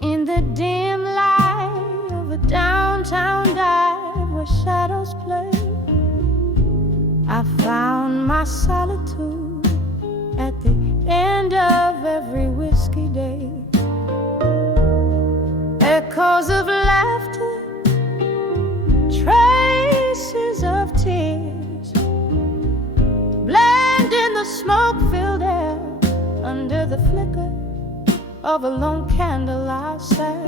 In the dim light of a downtown dive where shadows play, I found my solitude at the end of every whiskey day. Echoes of laughter, traces of tears, blend in the smoke-filled air. Under the flicker of a lone candle I sat,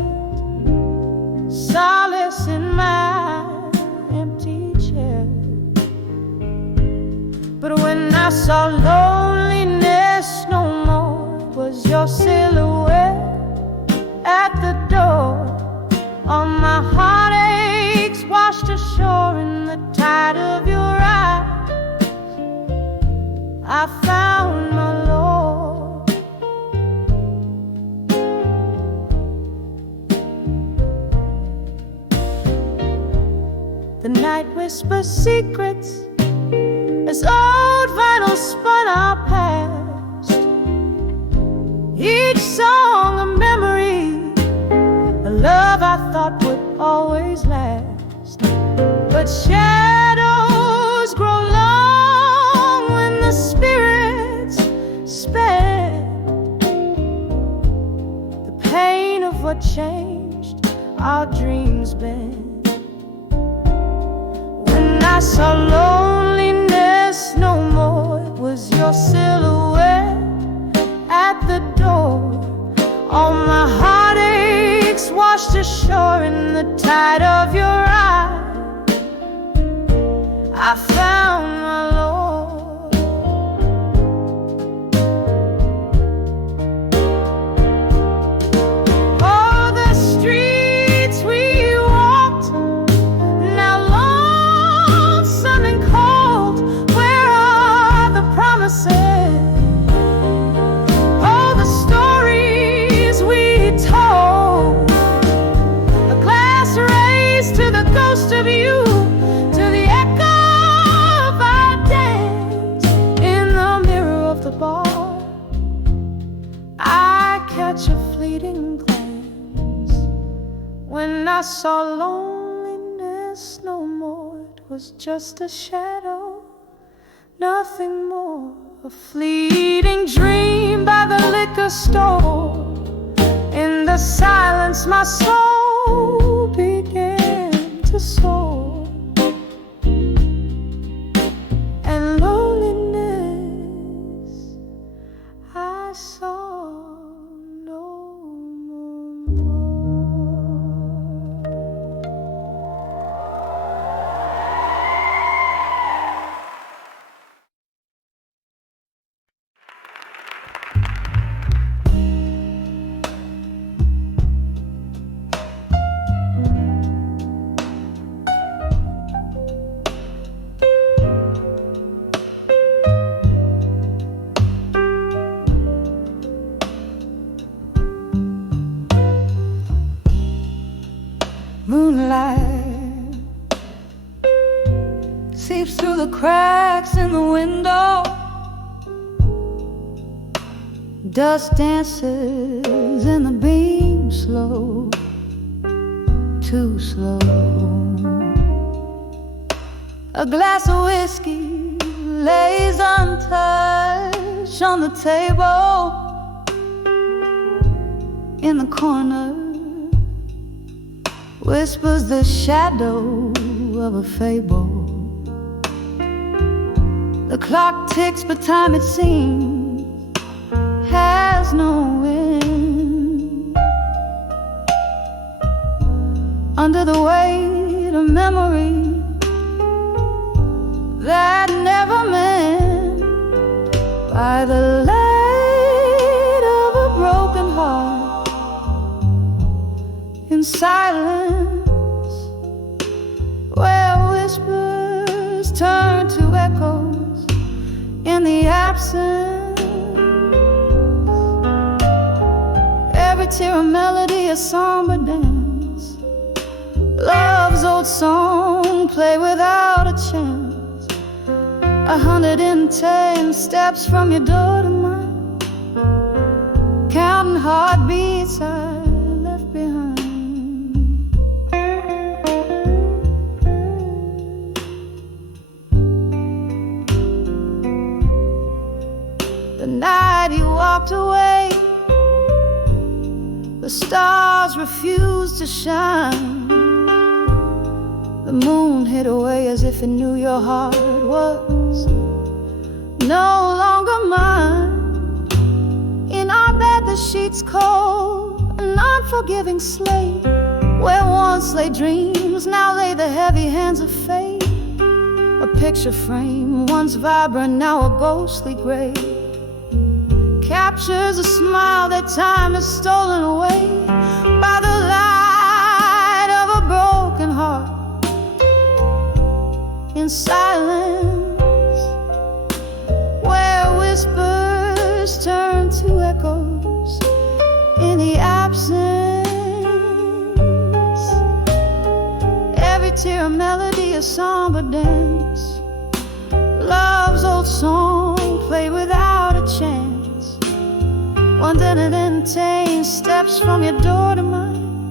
solace in my empty chair. But when I saw loneliness no more, was your silhouette at the door. All my heartaches washed ashore in the tide of your eyes. I found my Lord. The night whispers secrets as old vinyl spun our past. Each song a memory, a love I thought would always last. But shadows grow long when the spirits sped. The pain of what changed our dreams bend. I saw loneliness no more, it was your silhouette at the door. All my heartaches washed ashore in the tide of your eyes. I found my Lord. Oh, the streets we walked, now lonesome and cold. Where are the promises? Oh, the stories we told. A glass raised to the ghost of you, to the echo of our dance. In the mirror of the bar, I catch a fleeting glance. When I saw loneliness no more, it was just a shadow, nothing more. A fleeting dream by the liquor store. In the silence my soul began to soar. And loneliness I saw no more. Moonlight seeps through the cracks in the window. Dust dances in the beam slow, too slow. A glass of whiskey lays untouched on the table in the corner whispers the shadow of a fable. The clock ticks, but time, it seems, has no end. Under the weight of memory that never meant, by the light of a broken heart, in silence, where whispers turn to echoes in the absence. Every tear a melody, a somber dance, love's old song play without a chance. 110 steps from your door to mine, counting heartbeats I left behind. The night you walked away, the stars refused to shine. The moon hid away as if it knew your heart was no longer mine. In our bed the sheets cold, an unforgiving slate, where once lay dreams, now lay the heavy hands of fate. A picture frame, once vibrant, now a ghostly gray, captures a smile that time has stolen away. By the light of a broken heart, in silence, where whispers turn to echoes in the absence. Every tear a melody, a somber dance, love's old song played without a chance. 110 steps from your door to mine,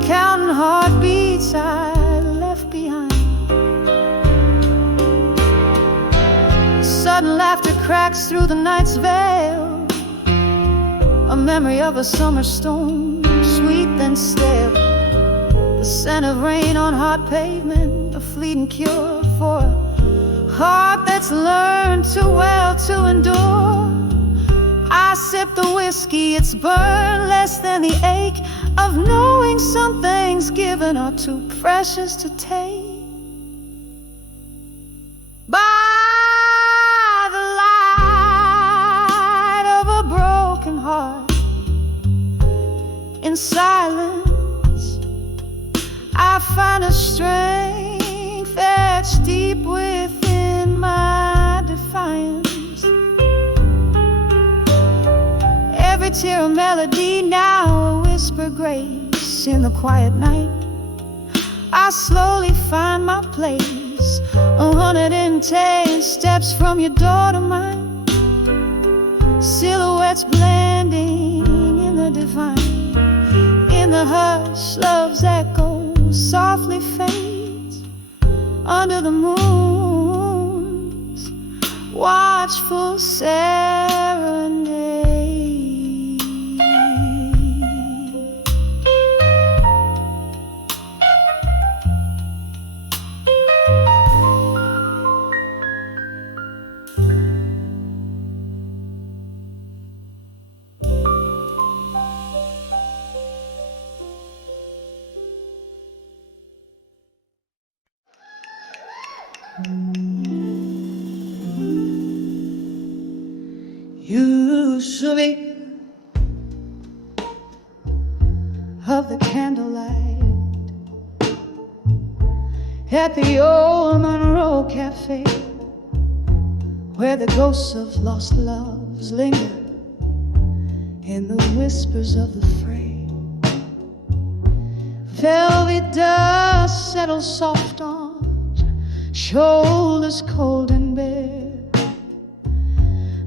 counting heartbeats I left behind. Sudden laughter cracks through the night's veil, a memory of a summer storm, sweet then stale. The scent of rain on hot pavement, a fleeting cure for a heart that's learned too well to endure. I sip the whiskey, it's burned less than the ache of knowing some things given are too precious to take. By the light of a broken heart, in silence, I find a strength that's deep within my defiance. Every tear a melody, now a whisper grace. In the quiet night, I slowly find my place. 110 steps from your door to mine, silhouettes blending in the divine. In the hush, love's echo softly fades under the moon's watchful serenade. Usually of the candlelight at the old Monroe Cafe, where the ghosts of lost loves linger in the whispers of the fray. Velvet dust settles soft on shoulders cold and bare.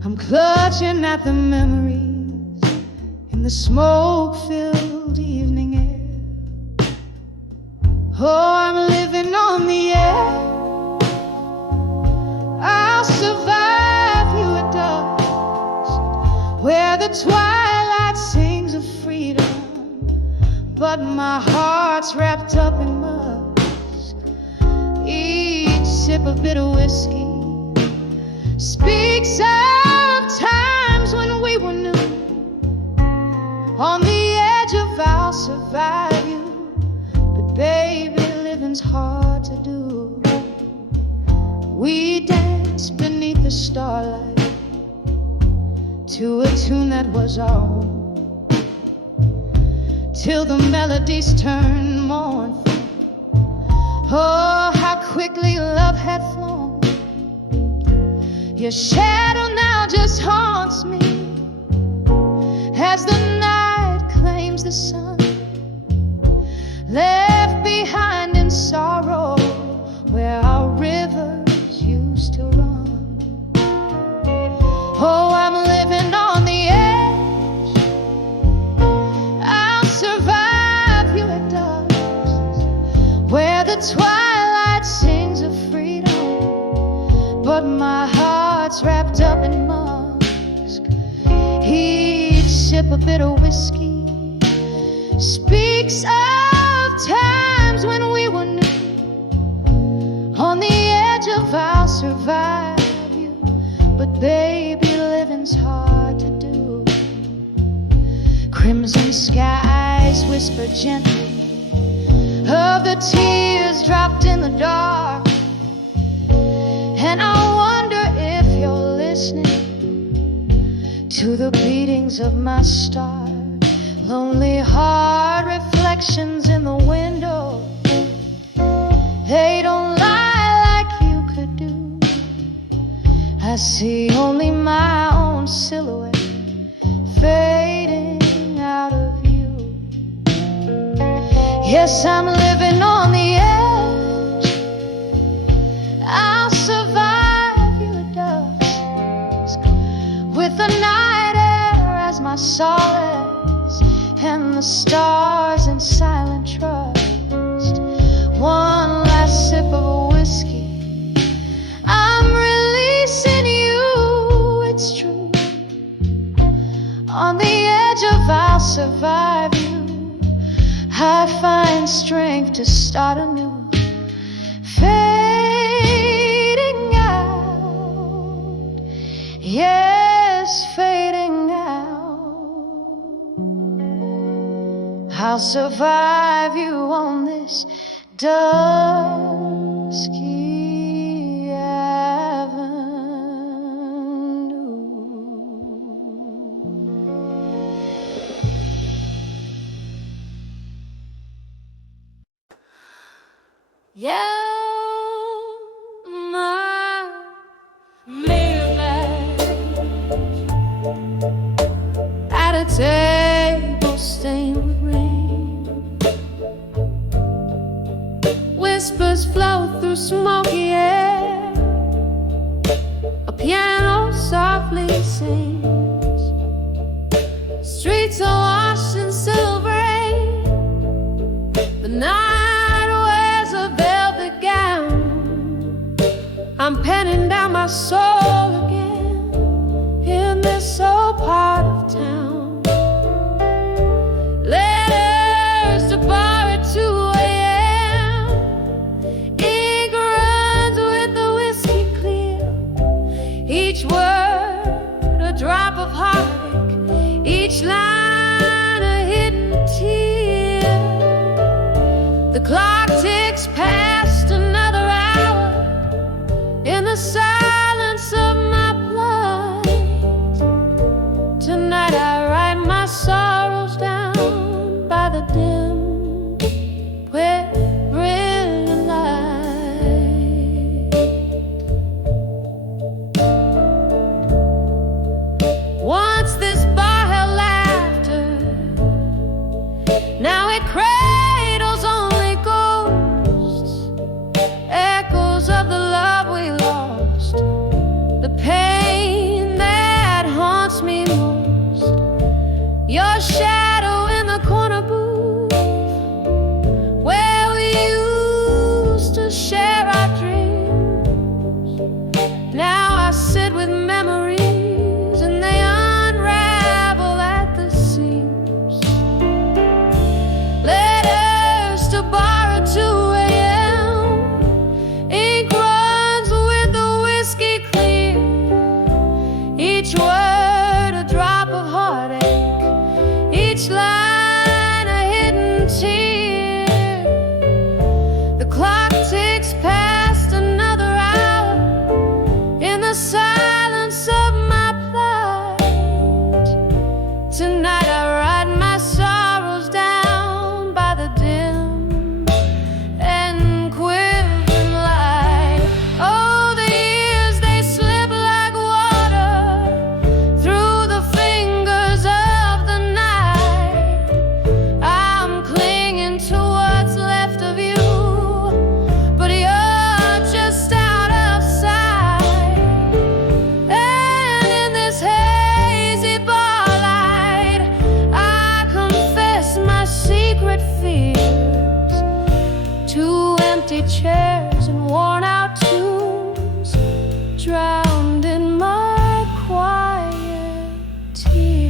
I'm clutching at the memories in the smoke-filled evening air. Oh, I'm living on the air. I'll survive you at dusk, where the twilight sings of freedom, but my heart's wrapped up in musk. Each sip of bitter whiskey speaks of times when we were new. On the edge of I'll survive you, but baby, living's hard to do. We danced beneath the starlight to a tune that was our own, till the melodies turned mournful. Oh, how quickly love had flown. Your shadow now just haunts me as the night claims the sun, left behind in sorrow where our rivers used to run. Oh, I'm living on the edge. I'll survive you at dusk, where the twilight sings of freedom, but my heart's wrapped up in musk. Each sip of bitter whiskey speaks of times when we were new. On the edge of I'll survive you, but baby, living's hard to do. Crimson skies whisper gently of the tears dropped in the dark, and I wonder if you're listening to the beatings of my star. Lonely heart reflections in the window, they don't lie like you could do. I see only my own silhouette fading out of you. Yes, I'm living on the edge. I'll survive you at dusk, with the night air as my solace and the stars in silent trust. One last sip of whiskey, I'm releasing you, it's true. On the edge of I'll survive you, I find strength to start anew. Fading out, yes, fading out. I'll survive you on this dusky avenue. Yeah, my midnight at a table stained with rain. Whispers flow through smoky air. A piano softly sings. Streets are washed in silver rain. The night wears a velvet gown. I'm penning down my soul again in this old part of town. Letters to bar at 2 a.m. Ink runs with the whiskey clear. Each word a drop of heartache, each line a hidden tear. The clock ticks past another hour in the silence of my blood. Tonight I write my sorrows down by the dim, brilliant light. Once this bar held laughter, now it cradles only ghosts, echoes of the love we lost, the pain that haunts me most. Your shadow in the corner booth, where we used to share our dreams. Now I sit with memories and they unravel at the seams. tears.